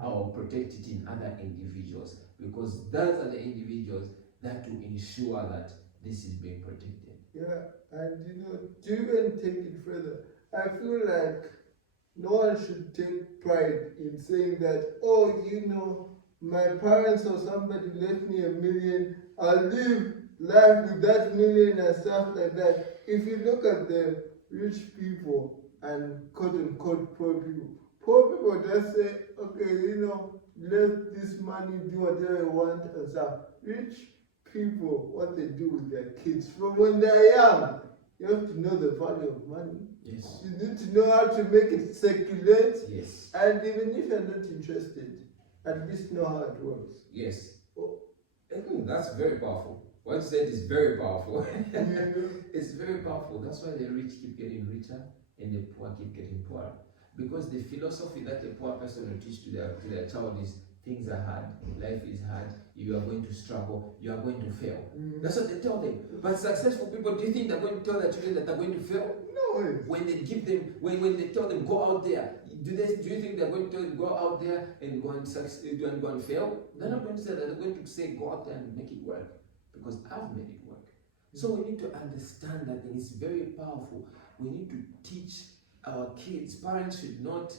I'll protect it in other individuals, because those are the individuals that will ensure that this is being protected. Yeah, and to even take it further, I feel like no one should take pride in saying that, my parents or somebody left me $1 million, I'll live life with that $1 million and stuff like that. If you look at the rich people and quote unquote poor people just say, okay, let this money do whatever you want and stuff. Rich people, what they do with their kids from when they're young, you have to know the value of money. Yes. You need to know how to make it circulate. Yes. And even if you're not interested, at least know how it works. Yes. That's very powerful. What you said is very powerful. It's very powerful. That's why the rich keep getting richer and the poor keep getting poorer. Because the philosophy that the poor person will teach to their child is things are hard, life is hard, you are going to struggle, you are going to fail. That's what they tell them. But successful people, do you think they're going to tell their children that they're going to fail? No. When they give them, when they tell them go out there, do you think they're going to tell them go out there and go and succeed and go and fail? They're not going to say that. They're going to say go out there and make it work, because I've made it work. So we need to understand that thing. It's very powerful. We need to teach our kids. Parents should not,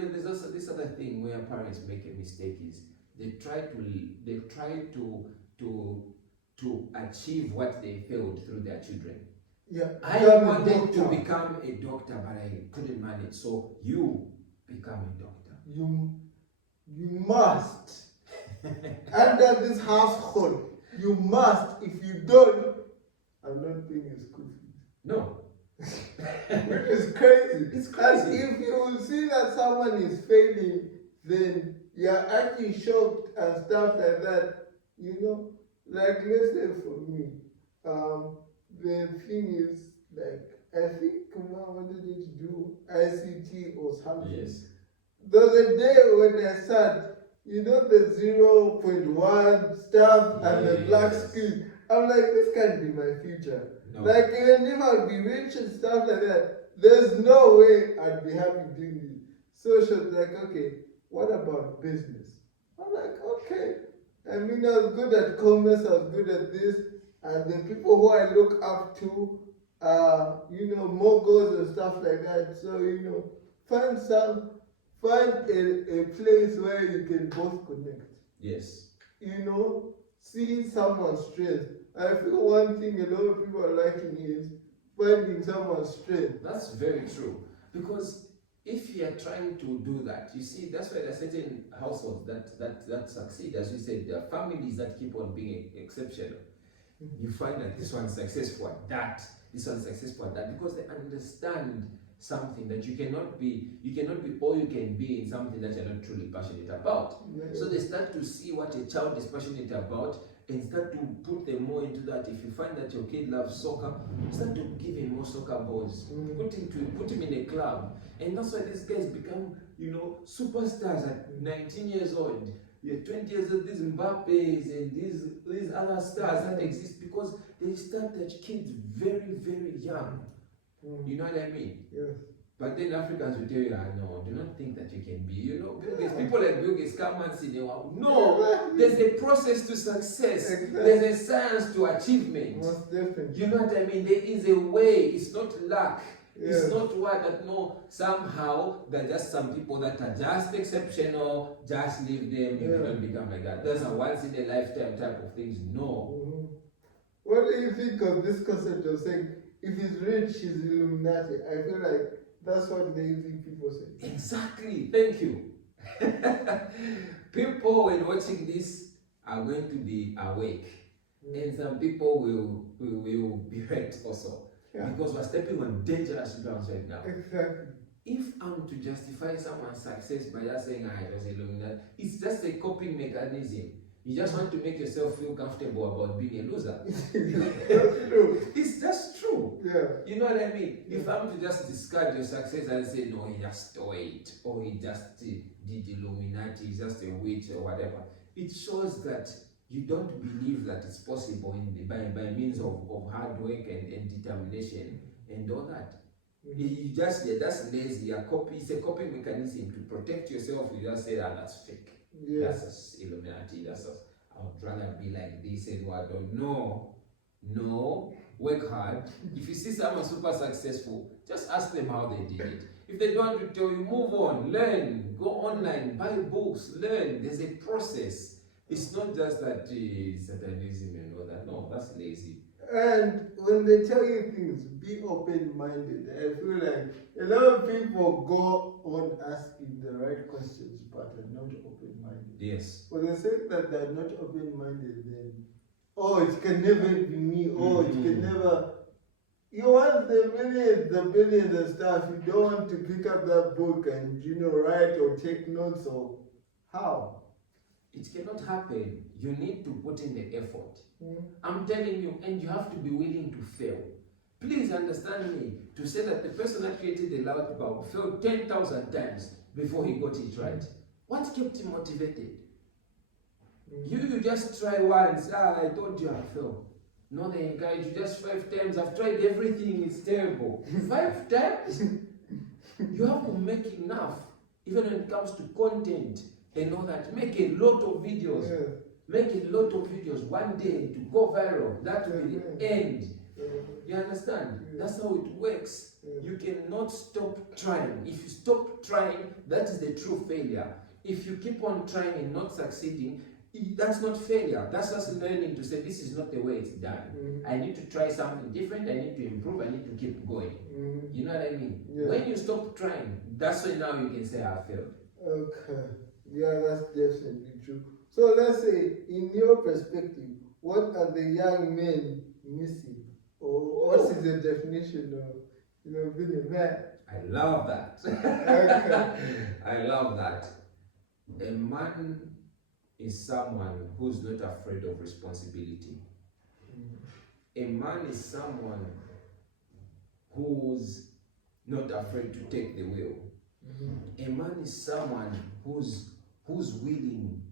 there's also this other thing where parents make a mistake is they try to achieve what they failed through their children. Yeah, I wanted to become a doctor, but I couldn't manage. So you become a doctor. You must. Under this household, you must. If you don't, I'm not paying a school fee. No. Which is crazy. It's crazy. And if you see that someone is failing, then you're acting shocked and stuff like that. Like let's say for me, the thing is like I think I wanted me to do ICT or something. Yes. There was a day when I sat, the 0.1 stuff and the black screen. I'm like, this can't be my future. No. Like, even if I'd be rich and stuff like that, there's no way I'd be happy doing it. So she was like, okay, what about business? I'm like, okay. I mean, I was good at commerce, I was good at this, and the people who I look up to are, moguls and stuff like that. So, find a place where you can both connect. Yes. Seeing someone's strength. I feel one thing a lot of people are lacking is finding someone's strength. That's very true. Because if you are trying to do that, you see, that's why there are certain households that succeed. As you said, there are families that keep on being exceptional. You find that this one's successful at that, this one's successful at that, because they understand something that you cannot be all you can be in something that you're not truly passionate about. Yeah. So they start to see what a child is passionate about and start to put them more into that. If you find that your kid loves soccer, start to give him more soccer balls. Put him in a club. And that's why these guys become, superstars at 19 years old. You're 20 years old, these Mbappes and these other stars that exist because they start their kids very, very young. You know what I mean? Yes. But then Africans will tell you, no, do not think that you can be. People like Bill Gates come and say, no, there's a process to success. Exactly. There's a science to achievement. Most definitely. You know what I mean? There is a way. It's not luck. Yes. It's not what that, no, somehow there are just some people that are just exceptional, just leave them, you cannot become like that. There's a once in a lifetime type of things. No. Mm-hmm. What do you think of this concept of saying, if he's rich, he's Illuminati? I feel like that's what lazy people say. Exactly. Thank you. People, when watching this, are going to be awake. And some people will be hurt also. Yeah. Because we're stepping on dangerous grounds right now. Exactly. If I'm to justify someone's success by just saying, it was Illuminati, it's just a coping mechanism. You just want to make yourself feel comfortable about being a loser. That's true. It's just true. Yeah. You know what I mean? If I'm to just discard your success and say, no, he just stole it, or he just did Illuminati, he's just a witch or whatever, it shows that you don't believe that it's possible by means of hard work and determination and all that. You just, that's lazy. It's a coping mechanism to protect yourself. You just say, that's fake. Yeah. That's Illuminati. I would rather be like this and what. No, work hard. If you see someone super successful, just ask them how they did it. If they don't want to tell you, move on, learn, go online, buy books, learn. There's a process. It's not just that satanism and all that. No, that's lazy. And when they tell you things, be open-minded. I feel like a lot of people go on asking the right questions, but are not open-minded. Yes. When they say that they're not open-minded, then, it can never be me. It can never. You want the millions, the billions and stuff. You don't want to pick up that book and, write or take notes or how? It cannot happen. You need to put in the effort. I'm telling you, and you have to be willing to fail. Please understand me, to say that the person that created the light bulb failed 10,000 times before he got it right. What kept him motivated? You just try once, I told you I failed. No, they encourage you just 5 times. I've tried everything, it's terrible. 5 times? You have to make enough, even when it comes to content and all that. Make a lot of videos. Yeah. Make a lot of videos one day to go viral. That will be the end. You understand? That's how it works. Yeah. You cannot stop trying. If you stop trying, that is the true failure. If you keep on trying and not succeeding, that's not failure. That's us learning to say, this is not the way it's done. I need to try something different. I need to improve. I need to keep going. You know what I mean? Yeah. When you stop trying, that's when now you can say, I failed. Okay. Yeah, that's definitely true. So let's say, in your perspective, what are the young men missing? Or what is the definition of being a man? I love that. Okay. I love that. A man is someone who's not afraid of responsibility. A man is someone who's not afraid to take the wheel. A man is someone who's willing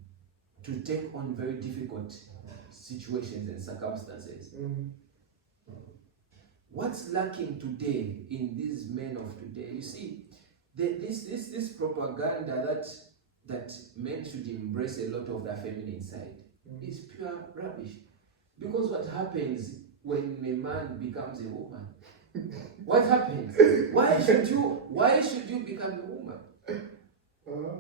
to take on very difficult situations and circumstances. What's lacking today in these men of today? You see, this propaganda that men should embrace a lot of their feminine side is pure rubbish. Because what happens when a man becomes a woman? What happens? Why should you become a woman?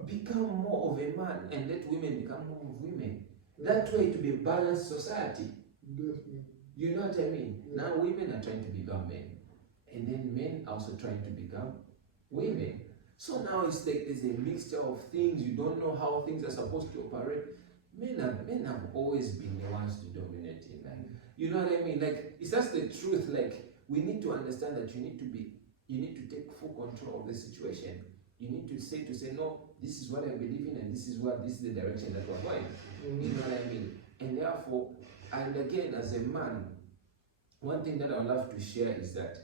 Become more of a man and let women become more of women. That way to be a balanced society. You know what I mean? Now women are trying to become men. And then men also trying to become women. So now it's like there's a mixture of things. You don't know how things are supposed to operate. Men have always been the ones to dominate in life. You know what I mean? Like, it's just the truth. Like, we need to understand that you need to take full control of the situation. You need to say no, this is what I believe in, and this is the direction that we're going. You know what I mean? And therefore, and again, as a man, one thing that I would love to share is that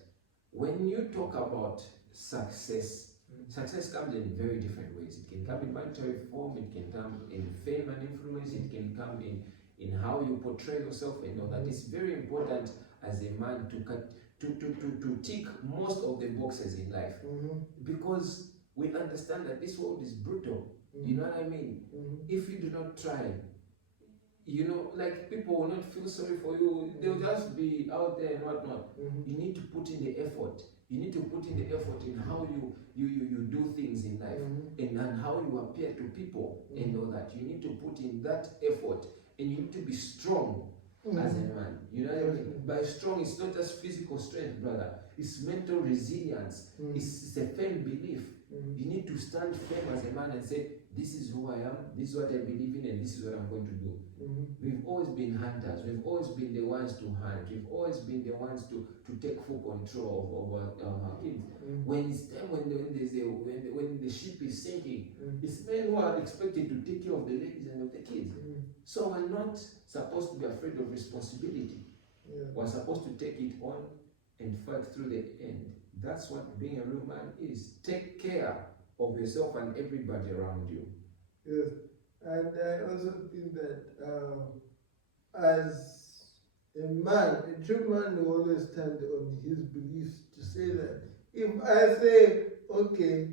when you talk about success, success comes in very different ways. It can come in monetary form, it can come in fame and influence, it can come in how you portray yourself, and all that. It's very important as a man to tick most of the boxes in life, because we understand that this world is brutal. You know what I mean? If you do not try, like, people will not feel sorry for you. They'll just be out there and whatnot. You need to put in the effort. You need to put in the effort in how you do things in life, and how you appear to people and all that. You need to put in that effort, and you need to be strong as a man. You know what I mean? By strong, it's not just physical strength, brother. It's mental resilience. It's a firm belief. You need to stand firm as a man and say, this is who I am, this is what I believe in, and this is what I'm going to do. We've always been hunters. We've always been the ones to hunt. We've always been the ones to take full control of our kids. When it's time, when the ship is sinking, it's men who are expected to take care of the ladies and of the kids. So we're not supposed to be afraid of responsibility. We're supposed to take it on and fight through the end. That's what being a real man is. Take care of yourself and everybody around you. Yes, and I also think that as a man, a true man will always stand on his beliefs, to say that if I say, okay,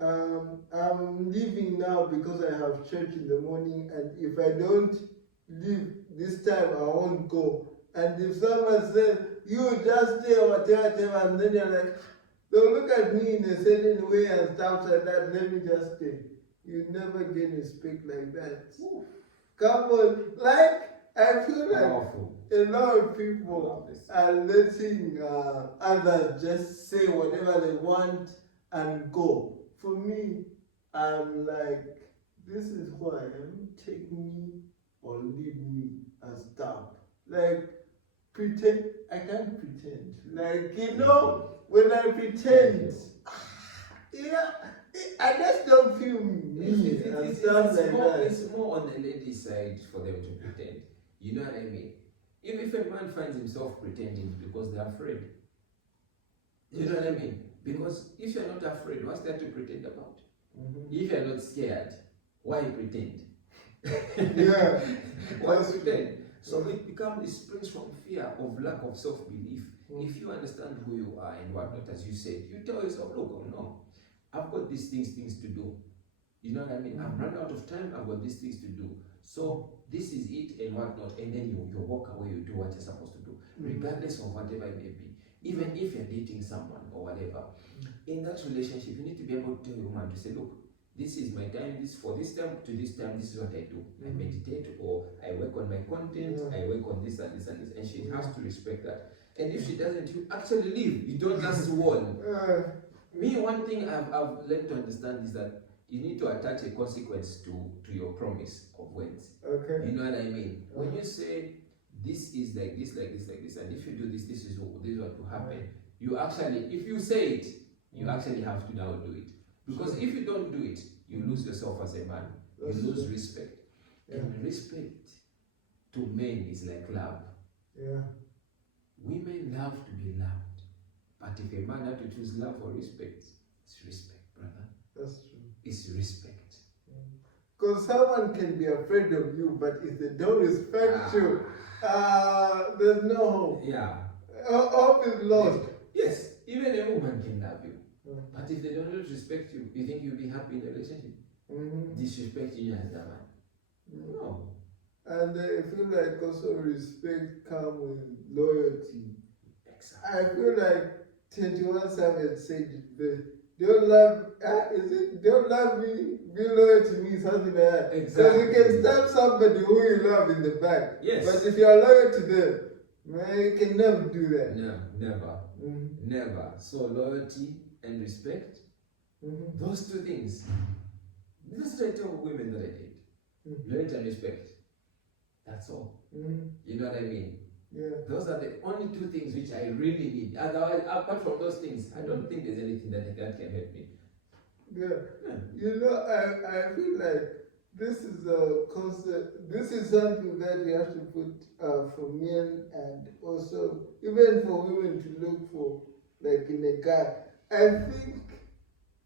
I'm leaving now because I have church in the morning, and if I don't leave this time, I won't go. And if someone says, you just stay or whatever, and then you're like, they'll look at me in a certain way and stuff like that, let me just stay. You never get respect like that. Come on, like, I feel like a lot of people are letting others just say whatever they want and go. For me, I'm like, this is who I am, take me or leave me and stop. Like, pretend, I can't pretend. Like, when I pretend, I just don't feel me and stuff like that. It's more on the lady's side for them to pretend. You know what I mean? If a man finds himself pretending, it's because they're afraid. You know what I mean? Because if you're not afraid, what's there to pretend about? If you're not scared, why pretend? Yeah. Why pretend? So it springs from fear of lack of self-belief. If you understand who you are and whatnot, as you said, you tell yourself, look, no, I've got these things to do. You know what I mean? I've run out of time, I've got these things to do. So this is it and whatnot, and then you walk away, you do what you're supposed to do. regardless of whatever it may be. Even if you're dating someone or whatever, in that relationship, you need to be able to tell your woman to say, look, this is my time, this time to this time, this is what I do. I meditate, or I work on my content, I work on this and this and this, and she has to respect that. And if she doesn't, you actually leave. You don't just warn. Me, one thing I've learned to understand is that you need to attach a consequence to your promise of words. Okay. You know what I mean? When you say this is like this, like this, like this, and if you do this, this is what will happen. You actually, if you say it, you actually have to now do it. Because if you don't do it, you lose yourself as a man. You lose respect. And respect to men is like love. Yeah. Women love to be loved. But if a man had to choose love or respect, it's respect, brother. That's true. It's respect. Because someone can be afraid of you, but if they don't respect you, there's no hope. Yeah. Hope is lost. Yes, even a woman can love you. But if they don't respect you, you think you'll be happy in a relationship? Disrespecting you as a man? No. And I feel like also respect comes with loyalty. Exactly. I feel like 21 Savage said it best. Don't love, don't love me, be loyal to me, something like that. Exactly. Because you can stab somebody who you love in the back. Yes. But if you are loyal to them, man, you can never do that. No, never. Never. So loyalty and respect, those two things. That's what I tell women that I date. Loyalty and respect. That's all. You know what I mean? Yeah. Those are the only two things which I really need. Otherwise, apart from those things, I don't think there's anything that can help me. Yeah. You know, I feel like this is a concept, this is something that we have to put for men and also even for women to look for, like in a guy. I think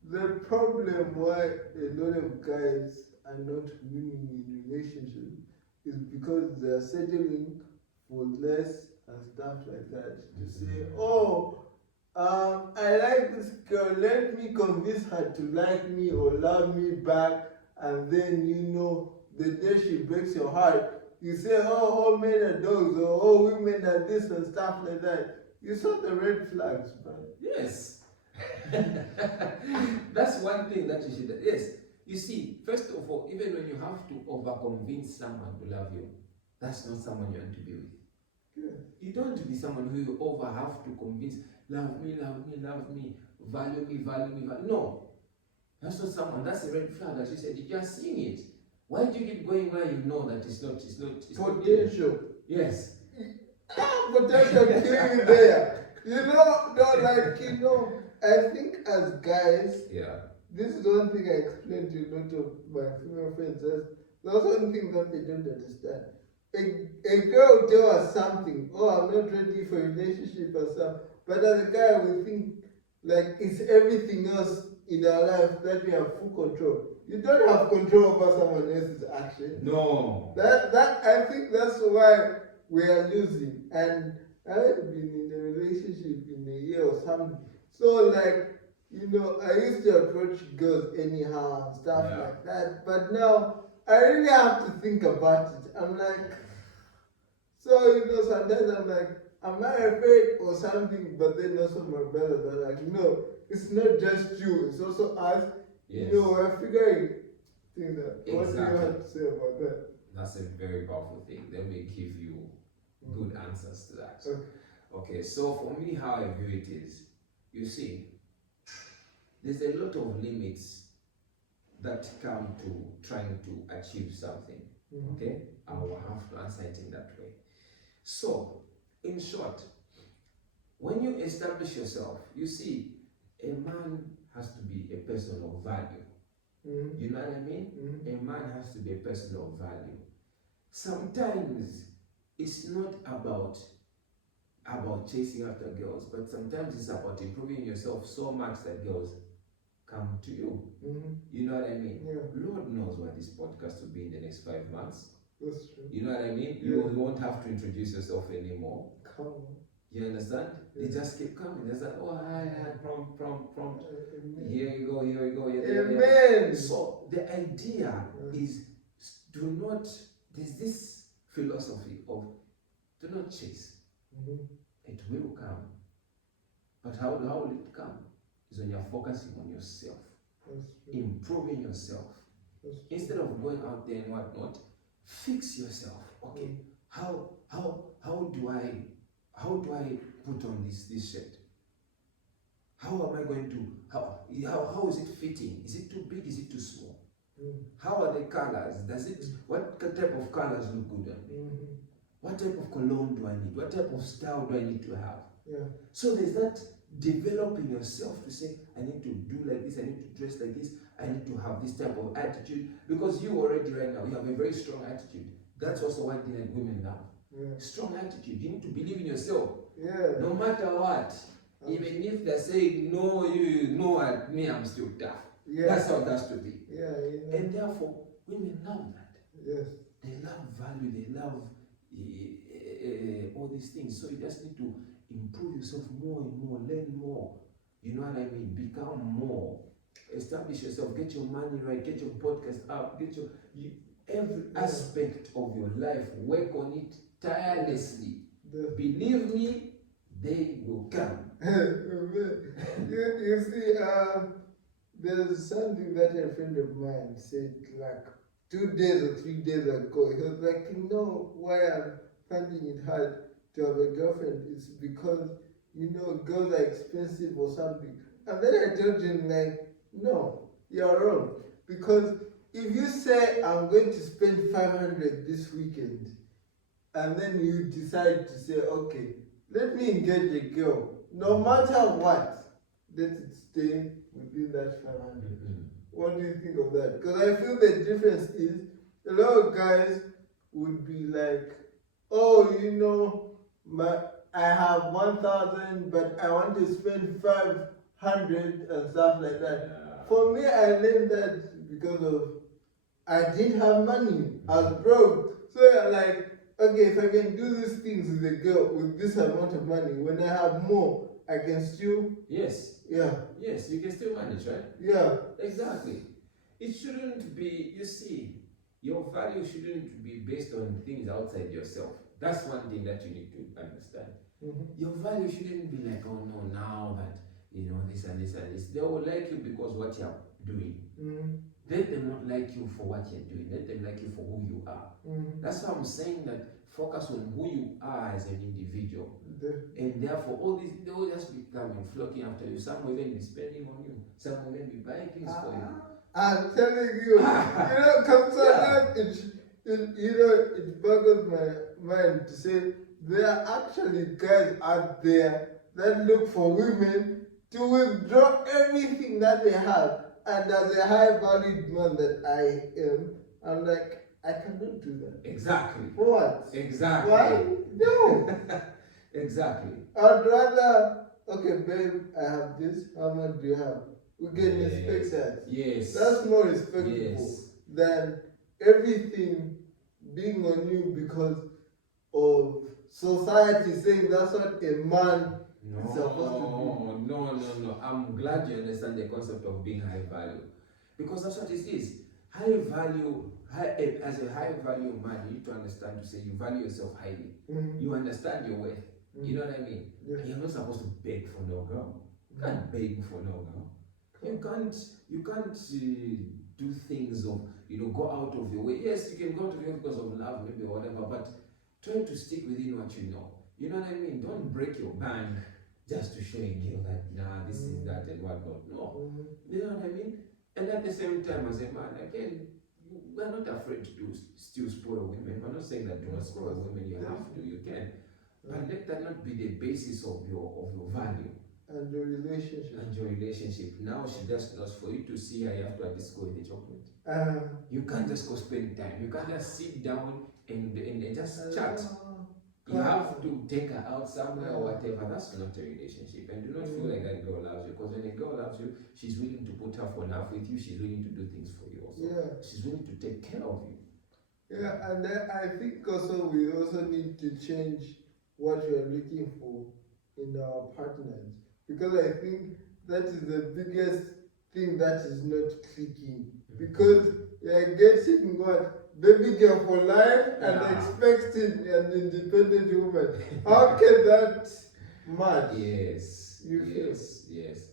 the problem why a lot of guys are not winning in relationships is because they are settling for less and stuff like that. To say, oh, I like this girl, let me convince her to like me or love me back, and then you know, the day she breaks your heart, you say, oh, all men are dogs, or all women are this and stuff like that. You saw the red flags, man. Yes. That's one thing that you should. Yes. You see, first of all, even when you have to overconvince someone to love you, that's not someone you want to be with. Yeah. You don't want to be someone who you have to convince, love me, love me, love me, value me, value me, value. No. That's not someone, that's a red flag, as you said. You are seeing it. Why do you keep going where you know that it's not potential? Yes. Potential killing you there. You know, I think as guys, this is one thing I explained to a lot of my female friends. That's one thing that they don't understand. A girl will tell us something, oh, I'm not ready for a relationship or something. But as a guy, we think like it's everything else in our life that we have full control. You don't have control over someone else's action. No. That I think that's why we are losing. And I haven't been in a relationship in a year or something. So like, you know, I used to approach girls anyhow and stuff like that. But now I really have to think about it. I'm like, so you know, sometimes I'm like, am I afraid or something? But then also my brothers are like, no, it's not just you, it's also us. Yes. You know, we're figuring things out. Exactly. What do you have to say about that? That's a very powerful thing. Let me give you good answers to that. Okay, so for me, how I view it is, you see, there's a lot of limits that come to trying to achieve something. Okay? I will have to answer it in that way. So, in short, when you establish yourself, you see, a man has to be a person of value. You know what I mean? A man has to be a person of value. Sometimes it's not about chasing after girls, but sometimes it's about improving yourself so much that girls come to you. You know what I mean? Yeah. Lord knows what this podcast will be in the next 5 months. That's true. You know what I mean? Yeah. You won't have to introduce yourself anymore. Come on. You understand? Yeah. They just keep coming. They say, oh, hi, prompt. Here you go. Amen. So the idea is there's this philosophy of do not chase, It will come. But how will it come? Is when you're focusing on yourself, improving yourself. Instead of going out there and whatnot, fix yourself. Okay, how do I put on this shirt? How am I going to how is it fitting? Is it too big? Is it too small? How are the colors? What type of colors look good on me? What type of cologne do I need? What type of style do I need to have? So there's that developing yourself to say, I need to do like this, I need to dress like this, I need to have this type of attitude. Because you already right now, you have a very strong attitude. That's also one thing that women love. Strong attitude. You need to believe in yourself. No matter what. Even if they're saying, no, you know at me, I'm still tough. That's how it has to be. And therefore, women love that. They love value, they love all these things. So you just need to improve yourself more and more, learn more. You know what I mean? Become more. Establish yourself, get your money right, get your podcast up, every aspect of your life, work on it tirelessly. Believe me, they will come. you see, there's something that a friend of mine said like 2 days or 3 days ago. He was like, you know why I'm finding it hard to have a girlfriend? It's because, you know, girls are expensive or something. And then I told him like, no, you're wrong. Because if you say I'm going to spend 500 this weekend, and then you decide to say, okay, let me engage a girl, no matter what, let it stay within that 500. What do you think of that? Because I feel the difference is a lot of guys would be like, oh, you know, I have 1,000, but I want to spend 500 and stuff like that. For me, I learned that because of I didn't have money. I was broke. So I'm like, okay, if I can do these things with a girl with this amount of money, when I have more, I can still. Yes. Yes, you can still manage, right? Exactly. It shouldn't be, you see, your value shouldn't be based on things outside yourself. That's one thing that you need to understand. Your value shouldn't be like, oh no, now that, you know, this and this and this. They will like you because what you're doing. Let them not like you for what you're doing. Let them like you for who you are. That's why I'm saying that focus on who you are as an individual. And therefore, all these, they will just be coming, flocking after you. Some will even be spending on you. Some will even be buying things for you. I'm telling you, you know, sometimes it boggles my mind to say there are actually guys out there that look for women to withdraw everything that they have. And as a high-valued man that I am, I'm like, I cannot do that. Exactly. For what? Exactly. Why? No. Exactly. I'd rather, okay, babe, I have this. How much do you have? We can respect that. Yes. That's more respectable than everything being on you because of society saying that's what a man is supposed to be. No. I'm glad you understand the concept of being high value. Because that's what it is. High value, as a high value man, you need to understand to say you value yourself highly. You understand your worth. You know what I mean? You're not supposed to beg for no girl. You can't beg for no girl. You can't do things of, you know, go out of your way. Yes, you can go out of your way because of love, maybe or whatever, but try to stick within what you know. You know what I mean? Don't break your bank just to show a girl that, nah, this is that and whatnot. No. You know what I mean? And at the same time, as a man, again, we're not afraid to still spoil women. We're not saying that do not spoil women. You have to, you can. But let that not be the basis of your value. And your relationship. Now she just knows for you to see her, you have to at least go with the chocolate. You can't just go spend time. You can't just sit down and just chat. You have to take her out somewhere or whatever. That's not a relationship. And do not feel like that girl loves you. Because when a girl loves you, she's willing to put her for half with you. She's willing to do things for you also. She's willing to take care of you. And then I think also we also need to change what we are looking for in our partners. Because I think that is the biggest thing that is not clicking. Because you're getting what? baby girl for life and Yeah. expecting an independent woman. How can that match? Yes, You feel? yes.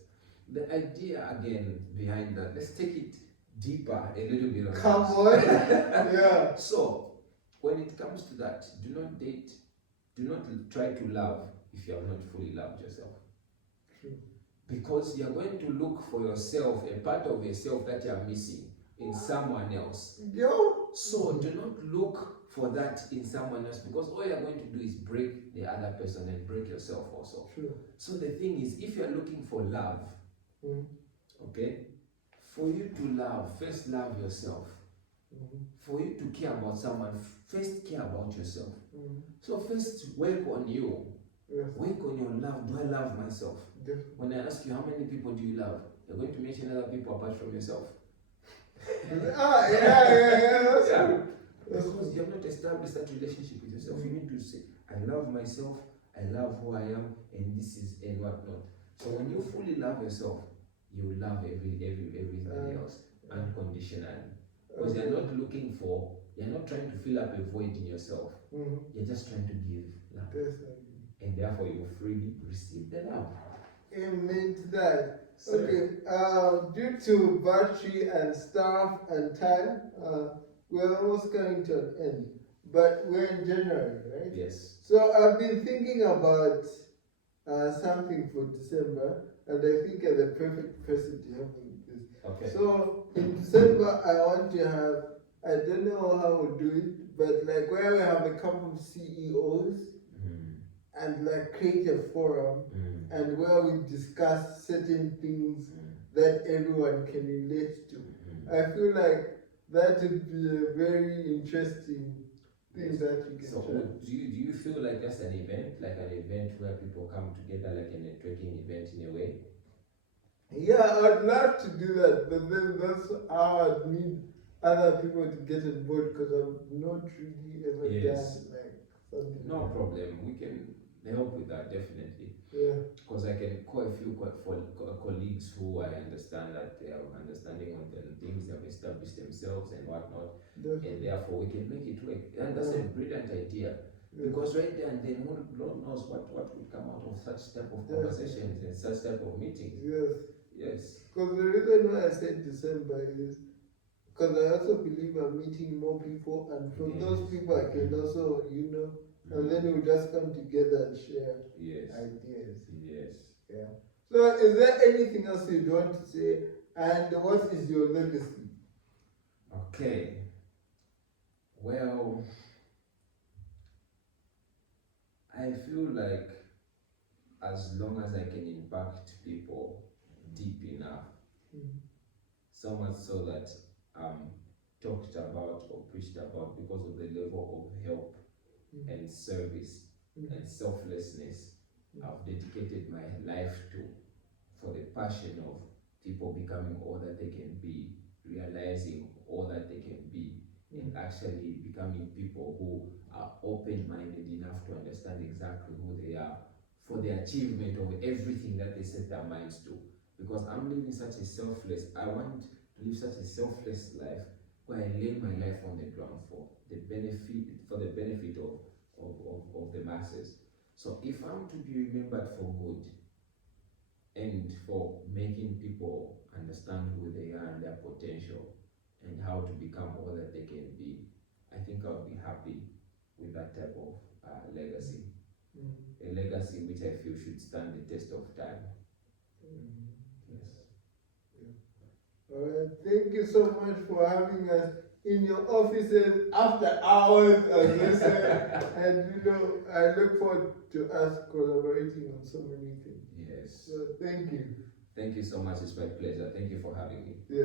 The idea again behind that, let's take it deeper a little bit on Come that. on. Yeah. So, when it comes to that, do not date, do not try to love if you have not fully loved yourself. True. Because you're going to look for yourself, a part of yourself that you're missing in someone else. Yo. So do not look for that in someone else, because all you're going to do is break the other person and break yourself also. True. So the thing is, if you're looking for love, okay, for you to love, first love yourself. For you to care about someone, first care about yourself. So first work on you. Yes. Work on your love. Do I love myself? Definitely. When I ask you how many people do you love, you're going to mention other people apart from yourself. Yeah. That's true. Because you have not established that relationship with yourself. You need to say, I love myself, I love who I am, and this is and whatnot. So when you fully love yourself, you will love everything else unconditionally. Because you're not looking for, you're not trying to fill up a void in yourself. You're just trying to give love. Definitely. And therefore you will freely receive the love. Amen to that. So, Okay, due to battery and staff and time, we're almost coming to an end. But we're in January, right? yes. So I've been thinking about something for December, and I think you're the perfect person to help me with this. Okay. So in December, I want to have, I don't know how we'll do it, but like where we have a couple of CEOs and like create a forum and where we discuss certain things that everyone can relate to. I feel like that would be a very interesting thing that you can So try. do you feel like that's an event where people come together, like a networking event in a way? Yeah, I'd love to do that, but then that's how I'd need other people to get on board because I've not really ever Yes. done like something. No problem. We can help with that, definitely. Yeah. Because I can call a few colleagues who I understand that they are understanding on the things they have established themselves and whatnot, Definitely. and therefore we can make it work. And that's a brilliant idea. Because right there and then, Lord knows what would come out of such type of conversations and such type of meetings. Yes. Because the reason why I said December is because I also believe I'm meeting more people, and from those people I can also, and then we'll just come together and share ideas. Yes. Yeah. So, is there anything else you'd want to say? And what is your legacy? Okay. Well, I feel like as long as I can impact people deep enough, so much so that I'm talked about or preached about because of the level of help and service and selflessness I've dedicated my life to, for the passion of people becoming all that they can be, realizing all that they can be, and actually becoming people who are open-minded enough to understand exactly who they are for the achievement of everything that they set their minds to. Because I'm living such a selfless, I want to live such a selfless life where I lay my life on the ground for the benefit of the masses. So if I'm to be remembered for good and for making people understand who they are and their potential and how to become all that they can be, I think I'll be happy with that type of legacy. A legacy which I feel should stand the test of time. Yes. All right. Thank you so much for having us in your offices after hours, as they say. And I look forward to us collaborating on so many things. Yes. So thank you. Thank you so much. It's my pleasure. Thank you for having me. Yeah.